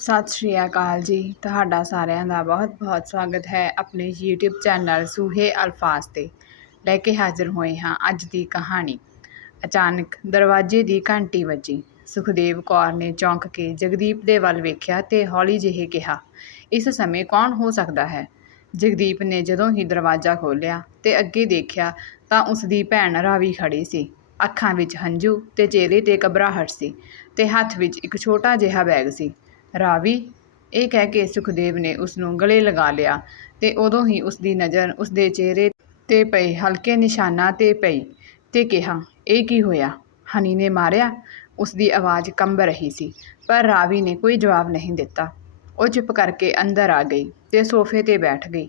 ਸਤਿ ਸ਼੍ਰੀ ਅਕਾਲ ਜੀ। ਤੁਹਾਡਾ ਸਾਰਿਆਂ ਦਾ ਬਹੁਤ-ਬਹੁਤ ਸਵਾਗਤ ਹੈ ਆਪਣੇ YouTube ਚੈਨਲ ਸੂਹੇ ਅਲਫਾਜ਼ ਤੇ। ਲੈ ਕੇ ਹਾਜ਼ਰ ਹੋਏ ਹਾਂ ਅੱਜ ਦੀ ਕਹਾਣੀ। ਅਚਾਨਕ ਦਰਵਾਜ਼ੇ ਦੀ ਘੰਟੀ ਵੱਜੀ। ਸੁਖਦੇਵ ਕੌਰ ਨੇ ਚੌਂਕ ਕੇ ਜਗਦੀਪ ਦੇ ਵੱਲ ਵੇਖਿਆ ਤੇ ਹੌਲੀ ਜਿਹੇ ਕਿਹਾ, ਇਸ ਸਮੇਂ ਕੌਣ ਹੋ ਸਕਦਾ ਹੈ? ਜਗਦੀਪ ਨੇ ਜਦੋਂ ਹੀ ਦਰਵਾਜ਼ਾ ਖੋਲ੍ਹਿਆ ਤੇ ਅੱਗੇ ਦੇਖਿਆ ਤਾਂ ਉਸ ਦੀ ਭੈਣ ਰਾਵੀ ਖੜੀ ਸੀ। ਅੱਖਾਂ ਵਿੱਚ ਹੰਝੂ ਤੇ ਚਿਹਰੇ ਤੇ ਘਬਰਾਹਟ ਸੀ ਤੇ ਹੱਥ ਵਿੱਚ ਇੱਕ ਛੋਟਾ ਜਿਹਾ ਬੈਗ ਸੀ। ਰਾਵੀ, ਇਹ ਕਹਿ ਕੇ ਸੁਖਦੇਵ ਨੇ ਉਸ ਨੂੰ ਗਲੇ ਲਗਾ ਲਿਆ ਤੇ ਉਦੋਂ ਹੀ ਉਸ ਦੀ ਨਜ਼ਰ ਉਸ ਦੇ ਚਿਹਰੇ ਤੇ ਪਏ ਹਲਕੇ ਨਿਸ਼ਾਨਾਂ ਤੇ ਪਈ ਤੇ ਕਿਹਾ, ਇਹ ਕੀ ਹੋਇਆ? ਹਨੀ ਨੇ ਮਾਰਿਆ? ਉਸ ਦੀ ਆਵਾਜ਼ ਕੰਬ ਰਹੀ ਸੀ, ਪਰ ਰਾਵੀ ਨੇ ਕੋਈ ਜਵਾਬ ਨਹੀਂ ਦਿੱਤਾ। ਉਹ ਚੁੱਪ ਕਰਕੇ ਅੰਦਰ ਆ ਗਈ ਤੇ ਸੋਫੇ ਤੇ ਬੈਠ ਗਈ,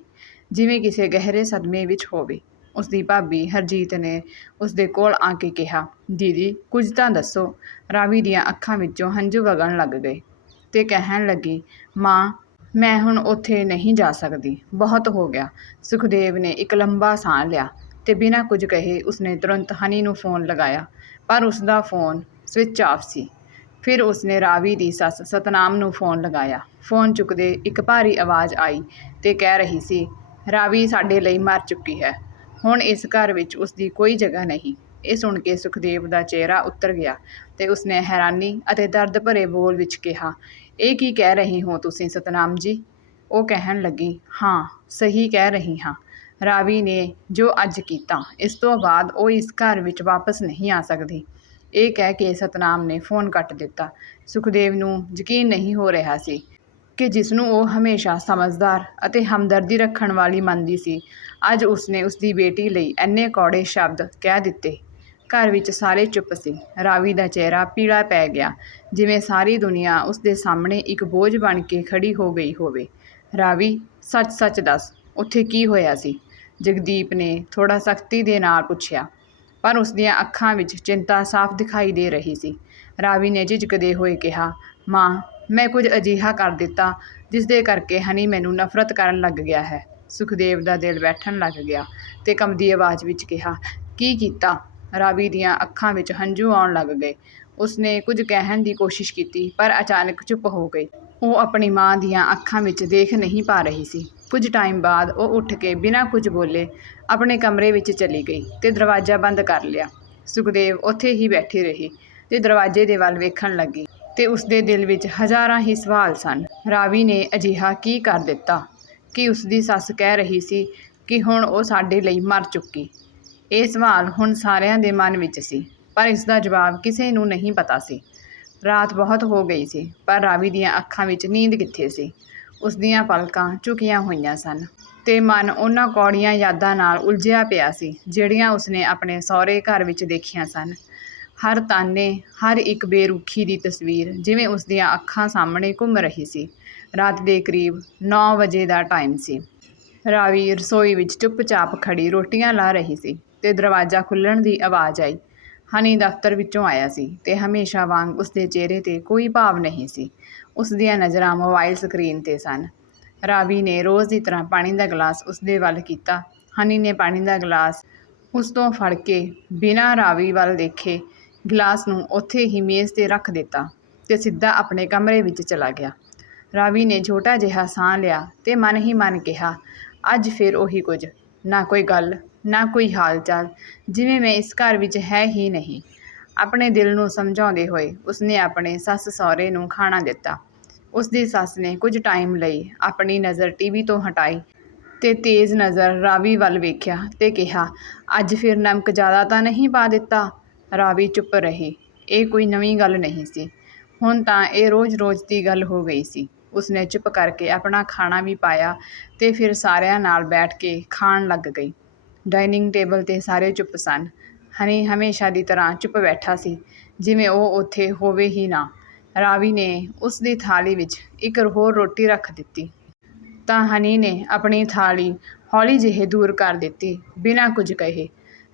ਜਿਵੇਂ ਕਿਸੇ ਗਹਿਰੇ ਸਦਮੇ ਵਿੱਚ ਹੋਵੇ। ਉਸ ਦੀ ਭਾਬੀ ਹਰਜੀਤ ਨੇ ਉਸ ਦੇ ਕੋਲ ਆ ਕੇ ਕਿਹਾ, ਦੀਦੀ, ਕੁਝ ਤਾਂ ਦੱਸੋ। ਰਾਵੀ ਦੀਆਂ ਅੱਖਾਂ ਵਿੱਚੋਂ ਹੰਝੂ ਵਗਣ ਲੱਗ ਗਏ। ਅਤੇ ਕਹਿਣ ਲੱਗੀ, ਮਾਂ, ਮੈਂ ਹੁਣ ਉੱਥੇ ਨਹੀਂ ਜਾ ਸਕਦੀ। ਬਹੁਤ ਹੋ ਗਿਆ ਸੁਖਦੇਵ ਨੇ ਇੱਕ ਲੰਬਾ ਸਾਹ ਲਿਆ ਅਤੇ ਬਿਨਾਂ ਕੁਝ ਕਹੇ ਉਸਨੇ ਤੁਰੰਤ ਹਨੀ ਨੂੰ ਫੋਨ ਲਗਾਇਆ, ਪਰ ਉਸਦਾ ਫੋਨ ਸਵਿਚ ਆਫ ਸੀ। ਫਿਰ ਉਸਨੇ ਰਾਵੀ ਦੀ ਸੱਸ ਸਤਨਾਮ ਨੂੰ ਫੋਨ ਲਗਾਇਆ। ਫੋਨ ਚੁੱਕਦੇ ਇੱਕ ਭਾਰੀ ਆਵਾਜ਼ ਆਈ ਅਤੇ ਕਹਿ ਰਹੀ ਸੀ, ਰਾਵੀ ਸਾਡੇ ਲਈ ਮਰ ਚੁੱਕੀ ਹੈ। ਹੁਣ ਇਸ ਘਰ ਵਿੱਚ ਉਸਦੀ ਕੋਈ ਜਗ੍ਹਾ ਨਹੀਂ। ਇਹ ਸੁਣ ਕੇ ਸੁਖਦੇਵ ਦਾ ਚਿਹਰਾ ਉਤਰ ਗਿਆ ਤੇ ਉਸਨੇ ਹੈਰਾਨੀ ਅਤੇ ਦਰਦ ਭਰੇ ਬੋਲ ਵਿੱਚ ਕਿਹਾ, ਇਹ ਕੀ ਕਹਿ ਰਹੀ ਹੋ ਤੁਸੀਂ ਸਤਨਾਮ ਜੀ? ਉਹ ਕਹਿਣ ਲੱਗੀ, ਹਾਂ, ਸਹੀ ਕਹਿ ਰਹੀ ਹਾਂ। ਰਾਵੀ ਨੇ ਜੋ ਅੱਜ ਕੀਤਾ, ਇਸ ਤੋਂ ਬਾਅਦ ਉਹ ਇਸ ਘਰ ਵਿੱਚ ਵਾਪਸ ਨਹੀਂ ਆ ਸਕਦੀ। ਇਹ ਕਹਿ ਕੇ ਸਤਨਾਮ ਨੇ ਫੋਨ ਕੱਟ ਦਿੱਤਾ। ਸੁਖਦੇਵ ਨੂੰ ਯਕੀਨ ਨਹੀਂ ਹੋ ਰਿਹਾ ਸੀ ਕਿ ਜਿਸ ਨੂੰ ਉਹ ਹਮੇਸ਼ਾ ਸਮਝਦਾਰ ਅਤੇ ਹਮਦਰਦੀ ਰੱਖਣ ਵਾਲੀ ਮੰਨਦੀ ਸੀ। ਅੱਜ ਉਸਨੇ ਉਸ ਦੀ ਬੇਟੀ ਲਈ ਇੰਨੇ ਕੌੜੇ ਸ਼ਬਦ ਕਹਿ ਦਿੱਤੇ ਘਰ ਵਿੱਚ ਸਾਰੇ ਚੁੱਪ ਸੀ। ਰਾਵੀ ਦਾ ਚਿਹਰਾ ਪੀਲਾ ਪੈ ਗਿਆ। ਜਿਵੇਂ ਸਾਰੀ ਦੁਨੀਆ ਉਸ ਦੇ ਸਾਹਮਣੇ ਇੱਕ ਬੋਝ ਬਣ ਕੇ ਖੜੀ ਹੋ ਗਈ ਹੋਵੇ। ਰਾਵੀ ਸੱਚ-ਸੱਚ ਦੱਸ, ਉੱਥੇ ਕੀ ਹੋਇਆ ਸੀ? ਜਗਦੀਪ ਨੇ ਥੋੜਾ ਸਖਤੀ ਦੇ ਨਾਲ ਪੁੱਛਿਆ, ਪਰ ਉਸ ਦੀਆਂ ਅੱਖਾਂ ਵਿੱਚ ਚਿੰਤਾ ਸਾਫ਼ ਦਿਖਾਈ ਦੇ ਰਹੀ ਸੀ। ਰਾਵੀ ਨੇ ਝਿਜਕਦੇ ਹੋਏ ਕਿਹਾ, ਮਾਂ, ਮੈਂ ਕੁਝ ਅਜਿਹਾ ਕਰ ਦਿੱਤਾ ਜਿਸ ਦੇ ਕਰਕੇ ਹਨੀ ਮੈਨੂੰ ਨਫ਼ਰਤ ਕਰਨ ਲੱਗ ਗਿਆ ਹੈ। ਸੁਖਦੇਵ ਦਾ ਦਿਲ ਬੈਠਣ ਲੱਗ ਗਿਆ ਤੇ ਕੰਬਦੀ ਆਵਾਜ਼ ਵਿੱਚ ਕਿਹਾ, ਕੀ ਕੀਤਾ? ਰਾਵੀ ਦੀਆਂ ਅੱਖਾਂ ਵਿੱਚ ਹੰਝੂ ਆਉਣ ਲੱਗ ਗਏ। ਉਸਨੇ ਕੁਝ ਕਹਿਣ ਦੀ ਕੋਸ਼ਿਸ਼ ਕੀਤੀ, ਪਰ ਅਚਾਨਕ ਚੁੱਪ ਹੋ ਗਈ। ਉਹ ਆਪਣੀ ਮਾਂ ਦੀਆਂ ਅੱਖਾਂ ਵਿੱਚ ਦੇਖ ਨਹੀਂ ਪਾ ਰਹੀ ਸੀ। ਕੁਝ ਟਾਈਮ ਬਾਅਦ ਉਹ ਉੱਠ ਕੇ ਬਿਨਾਂ ਕੁਝ ਬੋਲੇ ਆਪਣੇ ਕਮਰੇ ਵਿੱਚ ਚਲੀ ਗਈ ਤੇ ਦਰਵਾਜ਼ਾ ਬੰਦ ਕਰ ਲਿਆ। ਸੁਖਦੇਵ ਉੱਥੇ ਹੀ ਬੈਠੀ ਰਹੀ ਤੇ ਦਰਵਾਜ਼ੇ ਦੇ ਵੱਲ ਵੇਖਣ ਲੱਗੀ ਤੇ ਉਸਦੇ ਦਿਲ ਵਿੱਚ ਹਜ਼ਾਰਾਂ ਹੀ ਸਵਾਲ ਸਨ। ਰਾਵੀ ਨੇ ਅਜਿਹਾ ਕੀ ਕਰ ਦਿੱਤਾ? ਕਿ ਉਸਦੀ ਸੱਸ ਕਹਿ ਰਹੀ ਸੀ ਕਿ ਹੁਣ ਉਹ ਸਾਡੇ ਲਈ ਮਰ ਚੁੱਕੀ? ਇਹ ਸਵਾਲ ਹੁਣ ਸਾਰਿਆਂ ਦੇ ਮਨ ਵਿੱਚ ਸੀ, ਪਰ ਇਸ ਦਾ ਜਵਾਬ ਕਿਸੇ ਨੂੰ ਨਹੀਂ ਪਤਾ ਸੀ। ਰਾਤ ਬਹੁਤ ਹੋ ਗਈ ਸੀ, ਪਰ ਰਾਵੀ ਦੀਆਂ ਅੱਖਾਂ ਵਿੱਚ ਨੀਂਦ ਕਿੱਥੇ ਸੀ? ਉਸ ਦੀਆਂ ਪਲਕਾਂ ਝੁਕੀਆਂ ਹੋਈਆਂ ਸਨ ਤੇ ਮਨ ਉਹਨਾਂ ਕੌੜੀਆਂ ਯਾਦਾਂ ਨਾਲ ਉਲਝਿਆ ਪਿਆ ਸੀ, ਜਿਹੜੀਆਂ ਉਸਨੇ ਆਪਣੇ ਸਹੁਰੇ ਘਰ ਵਿੱਚ ਦੇਖੀਆਂ ਸਨ। ਹਰ ਤਾਨੇ, ਹਰ ਇੱਕ ਬੇਰੁਖੀ ਦੀ ਤਸਵੀਰ ਜਿਵੇਂ ਉਸ ਦੀਆਂ ਅੱਖਾਂ ਸਾਹਮਣੇ ਘੁੰਮ ਰਹੀ ਸੀ, ਰਾਤ ਦੇ ਕਰੀਬ 9 ਵਜੇ ਦਾ ਟਾਈਮ ਸੀ। ਰਾਵੀ ਰਸੋਈ ਵਿੱਚ ਚੁੱਪਚਾਪ ਖੜੀ ਰੋਟੀਆਂ ਲਾ ਰਹੀ ਸੀ। ਤੇ ਦਰਵਾਜ਼ਾ ਖੁੱਲਣ ਦੀ ਆਵਾਜ਼ ਆਈ। ਹਨੀ ਦਫ਼ਤਰ ਵਿੱਚੋਂ ਆਇਆ ਸੀ ਤੇ ਹਮੇਸ਼ਾ ਵਾਂਗ ਉਸਦੇ ਚਿਹਰੇ ਤੇ ਕੋਈ ਭਾਵ ਨਹੀਂ ਸੀ। ਉਸ ਦੀਆਂ ਨਜ਼ਰਾਂ ਮੋਬਾਈਲ ਸਕਰੀਨ ਤੇ ਸਨ। ਰਾਵੀ ਨੇ ਰੋਜ਼ ਦੀ ਤਰ੍ਹਾਂ ਪਾਣੀ ਦਾ ਗਲਾਸ ਉਸਦੇ ਵੱਲ ਕੀਤਾ। ਹਨੀ ਨੇ ਪਾਣੀ ਦਾ ਗਲਾਸ ਉਸ ਤੋਂ ਫੜ ਕੇ ਬਿਨਾਂ ਰਾਵੀ ਵੱਲ ਦੇਖੇ ਗਲਾਸ ਨੂੰ ਉੱਥੇ ਹੀ ਮੇਜ਼ ਤੇ ਰੱਖ ਦਿੱਤਾ ਤੇ ਸਿੱਧਾ ਆਪਣੇ ਕਮਰੇ ਵਿੱਚ ਚਲਾ ਗਿਆ। ਰਾਵੀ ਨੇ ਛੋਟਾ ਜਿਹਾ ਸਾਹ ਲਿਆ ਤੇ ਮਨ ਹੀ ਮਨ ਕਿਹਾ, ਅੱਜ ਫਿਰ ਉਹੀ ਕੁਝ। ਨਾ ਕੋਈ ਗੱਲ ਨਾ ਕੋਈ ਹਾਲ ਚਾਲ ਜਿਵੇਂ ਮੈਂ ਇਸ ਘਰ ਵਿੱਚ ਹੈ ਹੀ ਨਹੀਂ। ਆਪਣੇ ਦਿਲ ਨੂੰ ਸਮਝਾਉਂਦੇ ਹੋਏ ਉਸਨੇ ਆਪਣੇ ਸੱਸ ਸਹੁਰੇ ਨੂੰ ਖਾਣਾ ਦਿੱਤਾ। ਉਸਦੀ ਸੱਸ ਨੇ ਕੁਝ ਟਾਈਮ ਲਈ ਆਪਣੀ ਨਜ਼ਰ ਟੀਵੀ ਤੋਂ ਹਟਾਈ ਤੇ ਤੇਜ਼ ਨਜ਼ਰ ਰਾਵੀ ਵੱਲ ਵੇਖਿਆ ਤੇ ਕਿਹਾ, ਅੱਜ ਫਿਰ ਨਮਕ ਜ਼ਿਆਦਾ ਤਾਂ ਨਹੀਂ ਪਾ ਦਿੱਤਾ? ਰਾਵੀ ਚੁੱਪ ਰਹੀ। ਇਹ ਕੋਈ ਨਵੀਂ ਗੱਲ ਨਹੀਂ ਸੀ। ਹੁਣ ਤਾਂ ਇਹ ਰੋਜ਼-ਰੋਜ਼ ਦੀ ਗੱਲ ਹੋ ਗਈ ਸੀ। ਉਸਨੇ ਚੁੱਪ ਕਰਕੇ ਆਪਣਾ ਖਾਣਾ ਵੀ ਪਾਇਆ ਤੇ ਫਿਰ ਸਾਰਿਆਂ ਨਾਲ ਬੈਠ ਕੇ ਖਾਣ ਲੱਗ ਗਈ। ਡਾਇਨਿੰਗ ਟੇਬਲ ਤੇ ਸਾਰੇ ਚੁੱਪ ਸਨ। ਹਨੀ ਹਮੇਸ਼ਾ ਦੀ ਤਰ੍ਹਾਂ ਚੁੱਪ ਬੈਠਾ ਸੀ, ਜਿਵੇਂ ਉਹ ਉੱਥੇ ਹੋਵੇ ਹੀ ਨਾ। ਰਾਵੀ ਨੇ ਉਸ ਦੀ ਥਾਲੀ ਵਿੱਚ ਇੱਕ ਹੋਰ ਰੋਟੀ ਰੱਖ ਦਿੱਤੀ। ਤਾਂ ਹਨੀ ਨੇ ਆਪਣੀ ਥਾਲੀ ਹੌਲੀ ਜਿਹੇ ਦੂਰ ਕਰ ਦਿੱਤੀ, ਬਿਨਾਂ ਕੁਝ ਕਹੇ।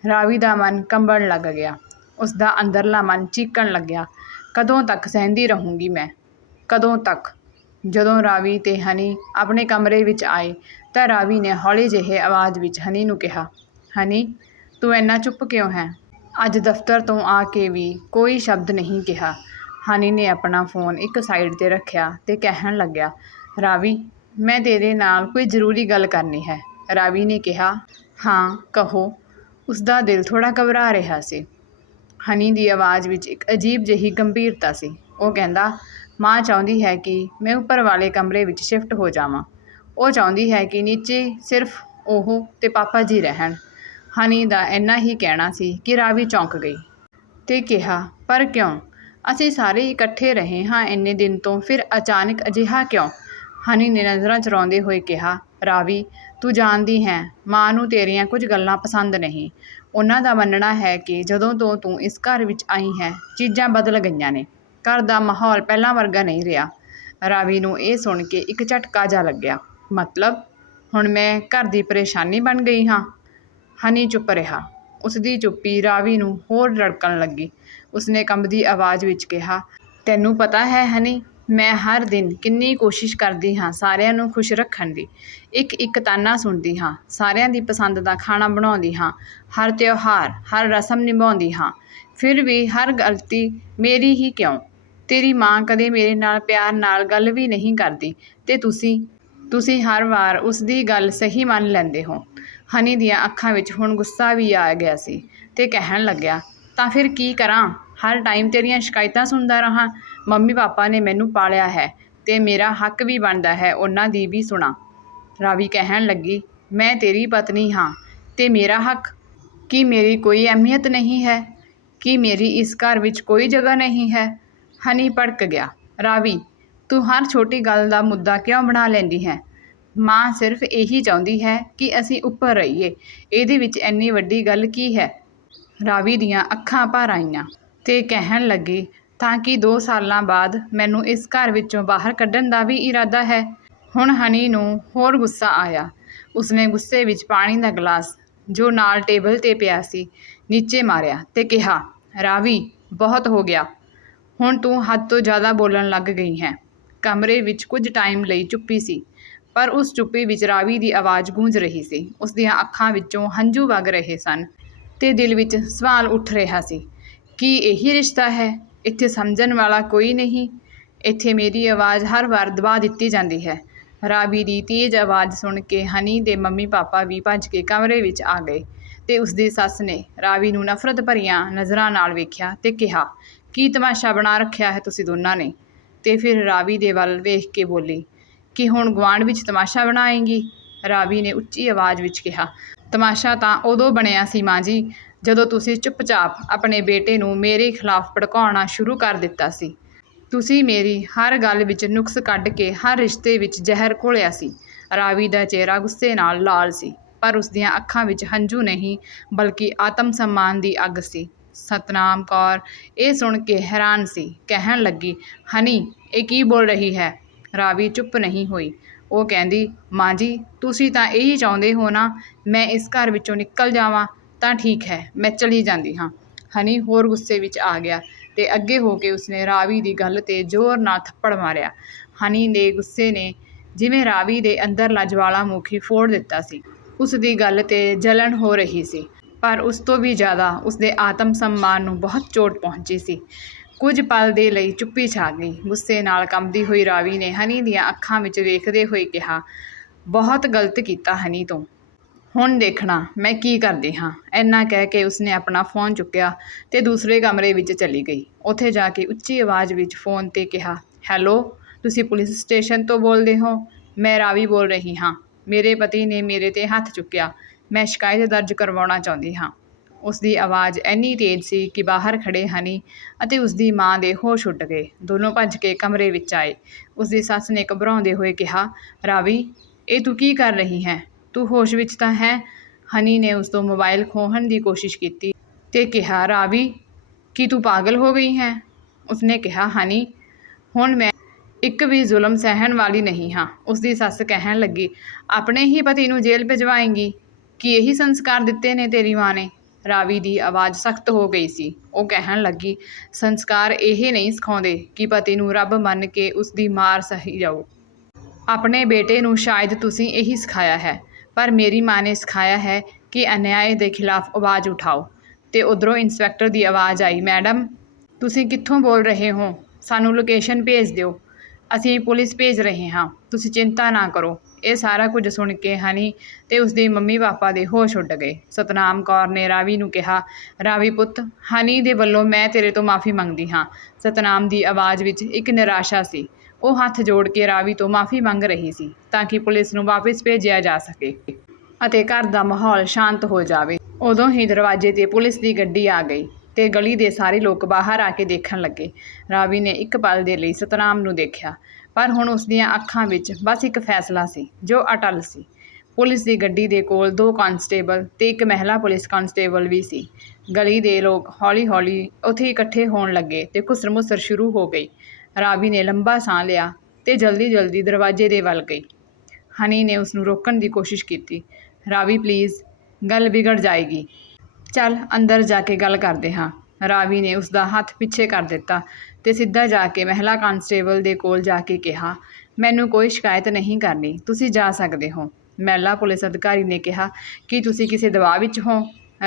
ਰਾਵੀ ਦਾ ਮਨ ਕੰਬਣ ਲੱਗ ਗਿਆ। ਉਸ ਦਾ ਅੰਦਰਲਾ ਮਨ ਚੀਕਣ ਲੱਗਿਆ। ਕਦੋਂ ਤੱਕ ਸਹਿੰਦੀ ਰਹੂੰਗੀ ਮੈਂ? ਕਦੋਂ ਤੱਕ? ਜਦੋਂ ਰਾਵੀ ਅਤੇ ਹਨੀ ਆਪਣੇ ਕਮਰੇ ਵਿੱਚ ਆਏ ਤਾਂ ਰਾਵੀ ਨੇ ਹੌਲੀ ਜਿਹੇ ਆਵਾਜ਼ ਵਿੱਚ ਹਨੀ ਨੂੰ ਕਿਹਾ, ਹਨੀ, ਤੂੰ ਇੰਨਾ ਚੁੱਪ ਕਿਉਂ ਹੈ? ਅੱਜ ਦਫ਼ਤਰ ਤੋਂ ਆ ਕੇ ਵੀ ਕੋਈ ਸ਼ਬਦ ਨਹੀਂ ਕਿਹਾ। ਹਨੀ ਨੇ ਆਪਣਾ ਫੋਨ ਇੱਕ ਸਾਈਡ 'ਤੇ ਰੱਖਿਆ ਅਤੇ ਕਹਿਣ ਲੱਗਿਆ, ਰਾਵੀ, ਮੈਂ ਤੇਰੇ ਨਾਲ ਕੋਈ ਜ਼ਰੂਰੀ ਗੱਲ ਕਰਨੀ ਹੈ। ਰਾਵੀ ਨੇ ਕਿਹਾ, ਹਾਂ, ਕਹੋ। ਉਸ ਦਾ ਦਿਲ ਥੋੜ੍ਹਾ ਘਬਰਾ ਰਿਹਾ ਸੀ। ਹਨੀ ਦੀ ਆਵਾਜ਼ ਵਿੱਚ ਇੱਕ ਅਜੀਬ ਜਿਹੀ ਗੰਭੀਰਤਾ ਸੀ। ਉਹ ਕਹਿੰਦਾ ਮਾਂ ਚਾਹੁੰਦੀ ਹੈ ਕਿ ਮੈਂ ਉੱਪਰ ਵਾਲੇ ਕਮਰੇ ਵਿੱਚ ਸ਼ਿਫਟ ਹੋ ਜਾਵਾਂ। ਉਹ ਚਾਹੁੰਦੀ ਹੈ ਕਿ ਨੀਚੇ ਸਿਰਫ ਉਹ ਤੇ ਪਾਪਾ ਜੀ ਰਹਿਣ। ਹਨੀ ਦਾ ਇੰਨਾ ਹੀ ਕਹਿਣਾ ਸੀ ਕਿ ਰਾਵੀ ਚੌਂਕ ਗਈ ਤੇ ਕਿਹਾ, ਪਰ ਕਿਉਂ? ਅਸੀਂ ਸਾਰੇ ਇਕੱਠੇ ਰਹੇ ਹਾਂ ਇੰਨੇ ਦਿਨ ਤੋਂ, ਫਿਰ ਅਚਾਨਕ ਅਜਿਹਾ ਕਿਉਂ? ਹਨੀ ਨੇ ਨਜ਼ਰਾਂ ਚਰਾਉਂਦੇ ਹੋਏ ਕਿਹਾ, ਰਾਵੀ, ਤੂੰ ਜਾਣਦੀ ਹੈ, ਮਾਂ ਨੂੰ ਤੇਰੀਆਂ ਕੁਝ ਗੱਲਾਂ ਪਸੰਦ ਨਹੀਂ। ਉਹਨਾਂ ਦਾ ਮੰਨਣਾ ਹੈ ਕਿ ਜਦੋਂ ਤੋਂ ਤੂੰ ਇਸ ਘਰ ਵਿੱਚ ਆਈ ਹੈ, ਚੀਜ਼ਾਂ ਬਦਲ ਗਈਆਂ ਨੇ। ਘਰ ਦਾ ਮਾਹੌਲ ਪਹਿਲਾਂ ਵਰਗਾ ਨਹੀਂ ਰਿਹਾ। ਰਾਵੀ ਨੂੰ ਇਹ ਸੁਣ ਕੇ ਇੱਕ ਝਟਕਾ ਜਾ ਲੱਗਿਆ। ਮਤਲਬ, ਹੁਣ ਮੈਂ ਘਰ ਦੀ ਪਰੇਸ਼ਾਨੀ ਬਣ ਗਈ ਹਾਂ। ਹਨੀ ਚੁੱਪ ਰਿਹਾ। ਉਸ ਦੀ ਚੁੱਪੀ ਰਾਵੀ ਨੂੰ ਹੋਰ ਰੜਕਣ ਲੱਗੀ। ਉਸਨੇ ਕੰਬਦੀ ਆਵਾਜ਼ ਵਿੱਚ ਕਿਹਾ, ਤੈਨੂੰ ਪਤਾ ਹੈ ਹਨੀ, ਮੈਂ ਹਰ ਦਿਨ ਕਿੰਨੀ ਕੋਸ਼ਿਸ਼ ਕਰਦੀ ਹਾਂ ਸਾਰਿਆਂ ਨੂੰ ਖੁਸ਼ ਰੱਖਣ ਦੀ। ਇੱਕ ਇੱਕ ਤਾਨਾ ਸੁਣਦੀ ਹਾਂ, ਸਾਰਿਆਂ ਦੀ ਪਸੰਦ ਦਾ ਖਾਣਾ ਬਣਾਉਂਦੀ ਹਾਂ, ਹਰ ਤਿਉਹਾਰ, ਹਰ ਰਸਮ ਨਿਭਾਉਂਦੀ ਹਾਂ। ਫਿਰ ਵੀ ਹਰ ਗਲਤੀ ਮੇਰੀ ਹੀ ਕਿਉਂ? ਤੇਰੀ ਮਾਂ ਕਦੇ ਮੇਰੇ ਨਾਲ ਪਿਆਰ ਨਾਲ ਗੱਲ ਵੀ ਨਹੀਂ ਕਰਦੀ। ਤੇ ਤੁਸੀਂ? ਤੁਸੀਂ ਹਰ ਵਾਰ ਉਸ ਦੀ ਗੱਲ ਸਹੀ ਮੰਨ ਲੈਂਦੇ ਹੋ। ਹਨੀ ਦੀਆਂ ਅੱਖਾਂ ਵਿੱਚ ਹੁਣ ਗੁੱਸਾ ਵੀ ਆ ਗਿਆ ਸੀ ਤੇ ਕਹਿਣ ਲੱਗਿਆ, ਤਾਂ ਫਿਰ ਕੀ ਕਰਾਂ? ਹਰ ਟਾਈਮ ਤੇਰੀਆਂ ਸ਼ਿਕਾਇਤਾਂ ਸੁਣਦਾ ਰਹਾ। ਮੰਮੀ ਪਾਪਾ ਨੇ ਮੈਨੂੰ ਪਾਲਿਆ ਹੈ ਤੇ ਮੇਰਾ ਹੱਕ ਵੀ ਬਣਦਾ ਹੈ ਉਹਨਾਂ ਦੀ ਵੀ ਸੁਣਾ। ਰਾਵੀ ਕਹਿਣ ਲੱਗੀ, ਮੈਂ ਤੇਰੀ ਪਤਨੀ ਹਾਂ, ਤੇ ਮੇਰਾ ਹੱਕ? ਕੀ ਮੇਰੀ ਕੋਈ ਅਹਿਮੀਅਤ ਨਹੀਂ ਹੈ? ਕੀ ਮੇਰੀ ਇਸ ਘਰ ਵਿੱਚ ਕੋਈ ਜਗ੍ਹਾ ਨਹੀਂ ਹੈ? ਹਨੀ ਭੜਕ ਗਿਆ। ਰਾਵੀ, ਤੂੰ ਹਰ ਛੋਟੀ ਗੱਲ ਦਾ ਮੁੱਦਾ ਕਿਉਂ ਬਣਾ ਲੈਂਦੀ ਹੈ? ਮਾਂ ਸਿਰਫ ਇਹੀ ਚਾਹੁੰਦੀ ਹੈ ਕਿ ਅਸੀਂ ਉੱਪਰ ਰਹੀਏ। ਇਹਦੇ ਵਿੱਚ ਇੰਨੀ ਵੱਡੀ ਗੱਲ ਕੀ ਹੈ? ਰਾਵੀ ਦੀਆਂ ਅੱਖਾਂ ਭਰ ਆਈਆਂ ਤੇ ਕਹਿਣ ਲੱਗੀ, ਤਾਂ ਕਿ 2 ਸਾਲਾਂ ਬਾਅਦ ਮੈਨੂੰ ਇਸ ਘਰ ਵਿੱਚੋਂ ਬਾਹਰ ਕੱਢਣ ਦਾ ਵੀ ਇਰਾਦਾ ਹੈ? ਹੁਣ ਹਨੀ ਨੂੰ ਹੋਰ ਗੁੱਸਾ ਆਇਆ। ਉਸਨੇ ਗੁੱਸੇ ਵਿੱਚ ਪਾਣੀ ਦਾ ਗਲਾਸ, ਜੋ ਨਾਲ ਟੇਬਲ ਤੇ ਪਿਆ ਸੀ, ਨੀਚੇ ਮਾਰਿਆ ਤੇ ਕਿਹਾ, ਰਾਵੀ, ਬਹੁਤ ਹੋ ਗਿਆ। ਹੁਣ ਤੂੰ ਹੱਦ ਤੋਂ ਜ਼ਿਆਦਾ ਬੋਲਣ ਲੱਗ ਗਈ ਹੈ। ਕਮਰੇ ਵਿੱਚ ਕੁਝ ਟਾਈਮ ਲਈ ਚੁੱਪੀ ਸੀ, ਪਰ ਉਸ ਚੁੱਪੀ ਵਿੱਚ ਰਾਵੀ ਦੀ ਆਵਾਜ਼ ਗੂੰਜ ਰਹੀ ਸੀ। ਉਸ ਦੀਆਂ ਅੱਖਾਂ ਵਿੱਚੋਂ ਹੰਝੂ ਵਗ ਰਹੇ ਸਨ ਤੇ ਦਿਲ ਵਿੱਚ ਸਵਾਲ ਉੱਠ ਰਿਹਾ ਸੀ, ਕੀ ਇਹੀ ਰਿਸ਼ਤਾ ਹੈ? ਇੱਥੇ ਸਮਝਣ ਵਾਲਾ ਕੋਈ ਨਹੀਂ। ਇੱਥੇ ਮੇਰੀ ਆਵਾਜ਼ ਹਰ ਵਾਰ ਦਬਾ ਦਿੱਤੀ ਜਾਂਦੀ ਹੈ। ਰਾਵੀ ਦੀ ਤੇਜ਼ ਆਵਾਜ਼ ਸੁਣ ਕੇ ਹਨੀ ਦੇ ਮੰਮੀ ਪਾਪਾ ਵੀ ਭੱਜ ਕੇ ਕਮਰੇ ਵਿੱਚ ਆ ਗਏ ਤੇ ਉਸ ਦੀ ਸੱਸ ਨੇ ਰਾਵੀ ਨੂੰ ਨਫ਼ਰਤ ਭਰੀਆਂ ਨਜ਼ਰਾਂ ਨਾਲ ਵੇਖਿਆ ਤੇ ਕਿਹਾ ਕੀ ਤਮਾਸ਼ਾ ਬਣਾ ਰੱਖਿਆ ਹੈ ਤੁਸੀਂ ਦੋਨਾਂ ਨੇ? ਤੇ ਫਿਰ ਰਾਵੀ ਦੇ ਵੱਲ ਵੇਖ ਕੇ ਬੋਲੀ, ਕਿ ਹੁਣ ਗੁਆਂਢ ਵਿੱਚ ਤਮਾਸ਼ਾ ਬਣਾਏਂਗੀ? ਰਾਵੀ ਨੇ ਉੱਚੀ ਆਵਾਜ਼ ਵਿੱਚ ਕਿਹਾ, ਤਮਾਸ਼ਾ ਤਾਂ ਉਦੋਂ ਬਣਿਆ ਸੀ ਮਾਂ ਜੀ, ਜਦੋਂ ਤੁਸੀਂ ਚੁੱਪਚਾਪ ਆਪਣੇ ਬੇਟੇ ਨੂੰ ਮੇਰੇ ਖਿਲਾਫ ਭੜਕਾਉਣਾ ਸ਼ੁਰੂ ਕਰ ਦਿੱਤਾ ਸੀ। ਤੁਸੀਂ ਮੇਰੀ ਹਰ ਗੱਲ ਵਿੱਚ ਨੁਕਸ ਕੱਢ ਕੇ ਹਰ ਰਿਸ਼ਤੇ ਵਿੱਚ ਜ਼ਹਿਰ ਘੋਲਿਆ ਸੀ। ਰਾਵੀ ਦਾ ਚਿਹਰਾ ਗੁੱਸੇ ਨਾਲ ਲਾਲ ਸੀ, ਪਰ ਉਸ ਦੀਆਂ ਅੱਖਾਂ ਵਿੱਚ ਹੰਝੂ ਨਹੀਂ, ਬਲਕਿ ਆਤਮ ਸਨਮਾਨ ਦੀ ਅੱਗ ਸੀ। ਸਤਨਾਮ ਕੌਰ। ਇਹ ਸੁਣ ਕੇ ਹੈਰਾਨ ਸੀ। ਕਹਿਣ ਲੱਗੀ, ਹਨੀ, ਇਹ ਕੀ ਬੋਲ ਰਹੀ ਹੈ ਰਾਵੀ ਚੁੱਪ ਨਹੀਂ ਹੋਈ। ਉਹ ਕਹਿੰਦੀ, ਮਾਂ ਜੀ, ਤੁਸੀਂ ਤਾਂ ਇਹੀ ਚਾਹੁੰਦੇ ਹੋ ਨਾ, ਮੈਂ ਇਸ ਘਰ ਵਿੱਚੋਂ ਨਿਕਲ ਜਾਵਾਂ, ਤਾਂ ਠੀਕ ਹੈ, ਮੈਂ ਚਲੀ ਜਾਂਦੀ ਹਾਂ ਹਨੀ ਹੋਰ ਗੁੱਸੇ ਵਿੱਚ ਆ ਗਿਆ ਤੇ ਅੱਗੇ ਹੋ ਕੇ ਉਸਨੇ ਰਾਵੀ ਦੀ ਗੱਲ ਤੇ ਜ਼ੋਰ ਨਾਲ ਥੱਪੜ ਮਾਰਿਆ। ਹਨੀ ਦੇ ਗੁੱਸੇ ਨੇ ਜਿਵੇਂ ਰਾਵੀ ਦੇ ਅੰਦਰ ਅੰਦਰਲਾ ਜਵਾਲਾਮੁਖੀ ਫੋੜ ਦਿੱਤਾ ਸੀ। ਉਸ ਦੀ ਗੱਲ ਤੇ ਜਲਣ ਹੋ ਰਹੀ ਸੀ। ਪਰ ਉਸ ਤੋਂ ਵੀ ਜ਼ਿਆਦਾ ਉਸਦੇ ਆਤਮ ਸਨਮਾਨ ਨੂੰ ਬਹੁਤ ਚੋਟ ਪਹੁੰਚੀ ਸੀ। ਕੁਝ ਪਲ ਦੇ ਲਈ ਚੁੱਪੀ ਛਾ ਗਈ। ਗੁੱਸੇ ਨਾਲ ਕੰਬਦੀ ਹੋਈ ਰਾਵੀ ਨੇ ਹਨੀ ਦੀਆਂ ਅੱਖਾਂ ਵਿੱਚ ਵੇਖਦੇ ਹੋਏ ਕਿਹਾ, ਬਹੁਤ ਗਲਤ ਕੀਤਾ ਹਨੀ ਤੋਂ। ਹੁਣ ਦੇਖਣਾ, ਮੈਂ ਕੀ ਕਰਦੀ ਹਾਂ? ਇੰਨਾ ਕਹਿ ਕੇ ਉਸਨੇ ਆਪਣਾ ਫੋਨ ਚੁੱਕਿਆ ਤੇ ਦੂਸਰੇ ਕਮਰੇ ਵਿੱਚ ਚਲੀ ਗਈ। ਉੱਥੇ ਜਾ ਕੇ ਉੱਚੀ ਆਵਾਜ਼ ਵਿੱਚ ਫੋਨ ਤੇ ਕਿਹਾ, ਹੈਲੋ, ਤੁਸੀਂ ਪੁਲਿਸ ਸਟੇਸ਼ਨ ਤੋਂ ਬੋਲਦੇ ਹੋ? ਮੈਂ ਰਾਵੀ ਬੋਲ ਰਹੀ ਹਾਂ। ਮੇਰੇ ਪਤੀ ਨੇ ਮੇਰੇ ਤੇ ਹੱਥ ਚੁੱਕਿਆ। ਮੈਂ ਸ਼ਿਕਾਇਤ ਦਰਜ ਕਰਵਾਉਣਾ ਚਾਹੁੰਦੀ ਹਾਂ। ਉਸ ਦੀ ਆਵਾਜ਼ ਐਨੀ ਤੇਜ਼ ਸੀ ਕਿ ਬਾਹਰ ਖੜ੍ਹੇ ਹਨੀ ਅਤੇ ਉਸ ਦੀ ਮਾਂ ਦੇ ਹੋਸ਼ ਉੱਡ ਗਏ। ਦੋਨੋਂ ਭੱਜ ਕੇ ਕਮਰੇ ਵਿੱਚ ਆਏ। ਉਸ ਦੀ ਸੱਸ ਨੇ ਘਬਰਾਉਂਦੇ ਹੋਏ ਕਿਹਾ, ਰਾਵੀ, ਇਹ ਤੂੰ ਕੀ ਕਰ ਰਹੀ ਹੈ? ਤੂੰ ਹੋਸ਼ ਵਿੱਚ ਤਾਂ ਹੈ? ਹਨੀ ਨੇ ਉਸ ਤੋਂ ਮੋਬਾਈਲ ਖੋਹਣ ਦੀ ਕੋਸ਼ਿਸ਼ ਕੀਤੀ ਤੇ ਕਿਹਾ, ਰਾਵੀ, ਕੀ ਤੂੰ ਪਾਗਲ ਹੋ ਗਈ ਹੈ? ਉਸਨੇ ਕਿਹਾ, ਹਨੀ, ਹੁਣ ਮੈਂ ਇੱਕ ਵੀ ਜ਼ੁਲਮ ਸਹਿਣ ਵਾਲੀ ਨਹੀਂ ਹਾਂ। ਉਸ ਦੀ ਸੱਸ ਕਹਿਣ ਲੱਗੀ, ਆਪਣੇ ਹੀ ਪਤੀ ਨੂੰ ਜੇਲ੍ਹ ਭਿਜਵਾਏਂਗੀ? ਕੀ ਇਹੀ ਸੰਸਕਾਰ ਦਿੱਤੇ ਨੇ ਤੇਰੀ ਮਾਂ ਨੇ। ਰਾਵੀ ਦੀ ਆਵਾਜ਼ ਸਖਤ ਹੋ ਗਈ ਸੀ। ਉਹ ਕਹਿਣ ਲੱਗੀ, ਸੰਸਕਾਰ ਇਹ ਨਹੀਂ ਸਿਖਾਉਂਦੇ ਕਿ ਪਤੀ ਨੂੰ ਰੱਬ ਮੰਨ ਕੇ ਉਸ ਦੀ ਮਾਰ ਸਹੀ ਜਾਓ। ਆਪਣੇ ਬੇਟੇ ਨੂੰ ਸ਼ਾਇਦ ਤੁਸੀਂ ਇਹੀ ਸਿਖਾਇਆ ਹੈ, ਪਰ ਮੇਰੀ ਮਾਂ ਨੇ ਸਿਖਾਇਆ ਹੈ ਕਿ ਅਨਿਆਏ ਦੇ ਖਿਲਾਫ ਆਵਾਜ਼ ਉਠਾਓ। ਤੇ ਉਧਰੋਂ ਇੰਸਪੈਕਟਰ ਦੀ ਆਵਾਜ਼ ਆਈ, ਮੈਡਮ, ਤੁਸੀਂ ਕਿੱਥੋਂ ਬੋਲ ਰਹੇ ਹੋ? ਸਾਨੂੰ ਲੋਕੇਸ਼ਨ ਭੇਜ ਦਿਓ। ਅਸੀਂ ਪੁਲਿਸ ਭੇਜ ਰਹੇ ਹਾਂ। ਤੁਸੀਂ ਚਿੰਤਾ ਨਾ ਕਰੋ। ਇਹ ਸਾਰਾ ਕੁਝ ਸੁਣ ਕੇ ਹਨੀ ਤੇ ਉਸਦੇ ਮੰਮੀ ਪਾਪਾ ਦੇ ਹੋਸ਼ ਉੱਡ ਗਏ। ਸਤਨਾਮ ਕੌਰ ਨੇ ਰਾਵੀ ਨੂੰ ਕਿਹਾ, ਰਾਵੀ ਪੁੱਤ, ਹਨੀ ਦੇ ਵੱਲੋਂ ਮੈਂ ਤੇਰੇ ਤੋਂ ਮਾਫੀ ਮੰਗਦੀ ਹਾਂ। ਸਤਨਾਮ ਦੀ ਆਵਾਜ਼ ਵਿੱਚ ਇੱਕ ਨਿਰਾਸ਼ਾ ਸੀ। ਉਹ ਹੱਥ ਜੋੜ ਕੇ ਰਾਵੀ ਤੋਂ ਮਾਫੀ ਮੰਗ ਰਹੀ ਸੀ ਤਾਂ ਕਿ ਪੁਲਿਸ ਨੂੰ ਵਾਪਸ ਭੇਜਿਆ ਜਾ ਸਕੇ ਅਤੇ ਘਰ ਦਾ ਮਾਹੌਲ ਸ਼ਾਂਤ ਹੋ ਜਾਵੇ। ਉਦੋਂ ਹੀ ਦਰਵਾਜ਼ੇ ਤੇ ਪੁਲਿਸ ਦੀ ਗੱਡੀ ਆ ਗਈ ਤੇ ਗਲੀ ਦੇ ਸਾਰੇ ਲੋਕ ਬਾਹਰ ਆ ਕੇ ਦੇਖਣ ਲੱਗੇ। ਰਾਵੀ ਨੇ ਇੱਕ ਪਲ ਦੇ ਲਈ ਸਤਨਾਮ ਨੂੰ ਦੇਖਿਆ। ਪਰ ਹੁਣ ਉਸ ਦੀਆਂ ਅੱਖਾਂ ਵਿੱਚ ਬਸ ਇੱਕ ਫੈਸਲਾ ਸੀ, ਜੋ ਅਟਲ ਸੀ। ਪੁਲਿਸ ਦੀ ਗੱਡੀ ਦੇ ਕੋਲ ਦੋ ਕਾਂਸਟੇਬਲ ਤੇ ਇੱਕ ਮਹਿਲਾ ਪੁਲਿਸ ਕਾਂਸਟੇਬਲ ਵੀ ਸੀ। ਗਲੀ ਦੇ ਲੋਕ ਹੌਲੀ-ਹੌਲੀ ਉੱਥੇ ਇਕੱਠੇ ਹੋਣ ਲੱਗੇ ਤੇ ਘੁਸਰਮੁਸਰ ਸ਼ੁਰੂ ਹੋ ਗਈ। ਰਾਵੀ ਨੇ ਲੰਬਾ ਸਾਹ ਲਿਆ ਤੇ ਜਲਦੀ-ਜਲਦੀ ਦਰਵਾਜ਼ੇ ਦੇ ਵੱਲ ਗਈ। ਹਨੀ ਨੇ ਉਸ ਨੂੰ ਰੋਕਣ ਦੀ ਕੋਸ਼ਿਸ਼ ਕੀਤੀ। ਰਾਵੀ, ਪਲੀਜ਼, ਗੱਲ ਵਿਗੜ ਜਾਏਗੀ। ਚੱਲ, ਅੰਦਰ ਜਾ ਕੇ ਗੱਲ ਕਰਦੇ ਹਾਂ। ਰਾਵੀ ਨੇ ਉਸ ਦਾ ਹੱਥ ਪਿੱਛੇ ਕਰ ਦਿੱਤਾ। ਤੇ ਸਿੱਧਾ ਜਾ ਕੇ ਮਹਿਲਾ ਕਾਂਸਟੇਬਲ ਦੇ ਕੋਲ ਜਾ ਕੇ ਕਿਹਾ, ਮੈਨੂੰ ਕੋਈ ਸ਼ਿਕਾਇਤ ਨਹੀਂ ਕਰਨੀ, ਤੁਸੀਂ ਜਾ ਸਕਦੇ ਹੋ। ਮਹਿਲਾ ਪੁਲਿਸ ਅਧਿਕਾਰੀ ਨੇ ਕਿਹਾ, ਕਿ ਤੁਸੀਂ ਕਿਸੇ ਦਬਾਅ ਵਿੱਚ ਹੋ?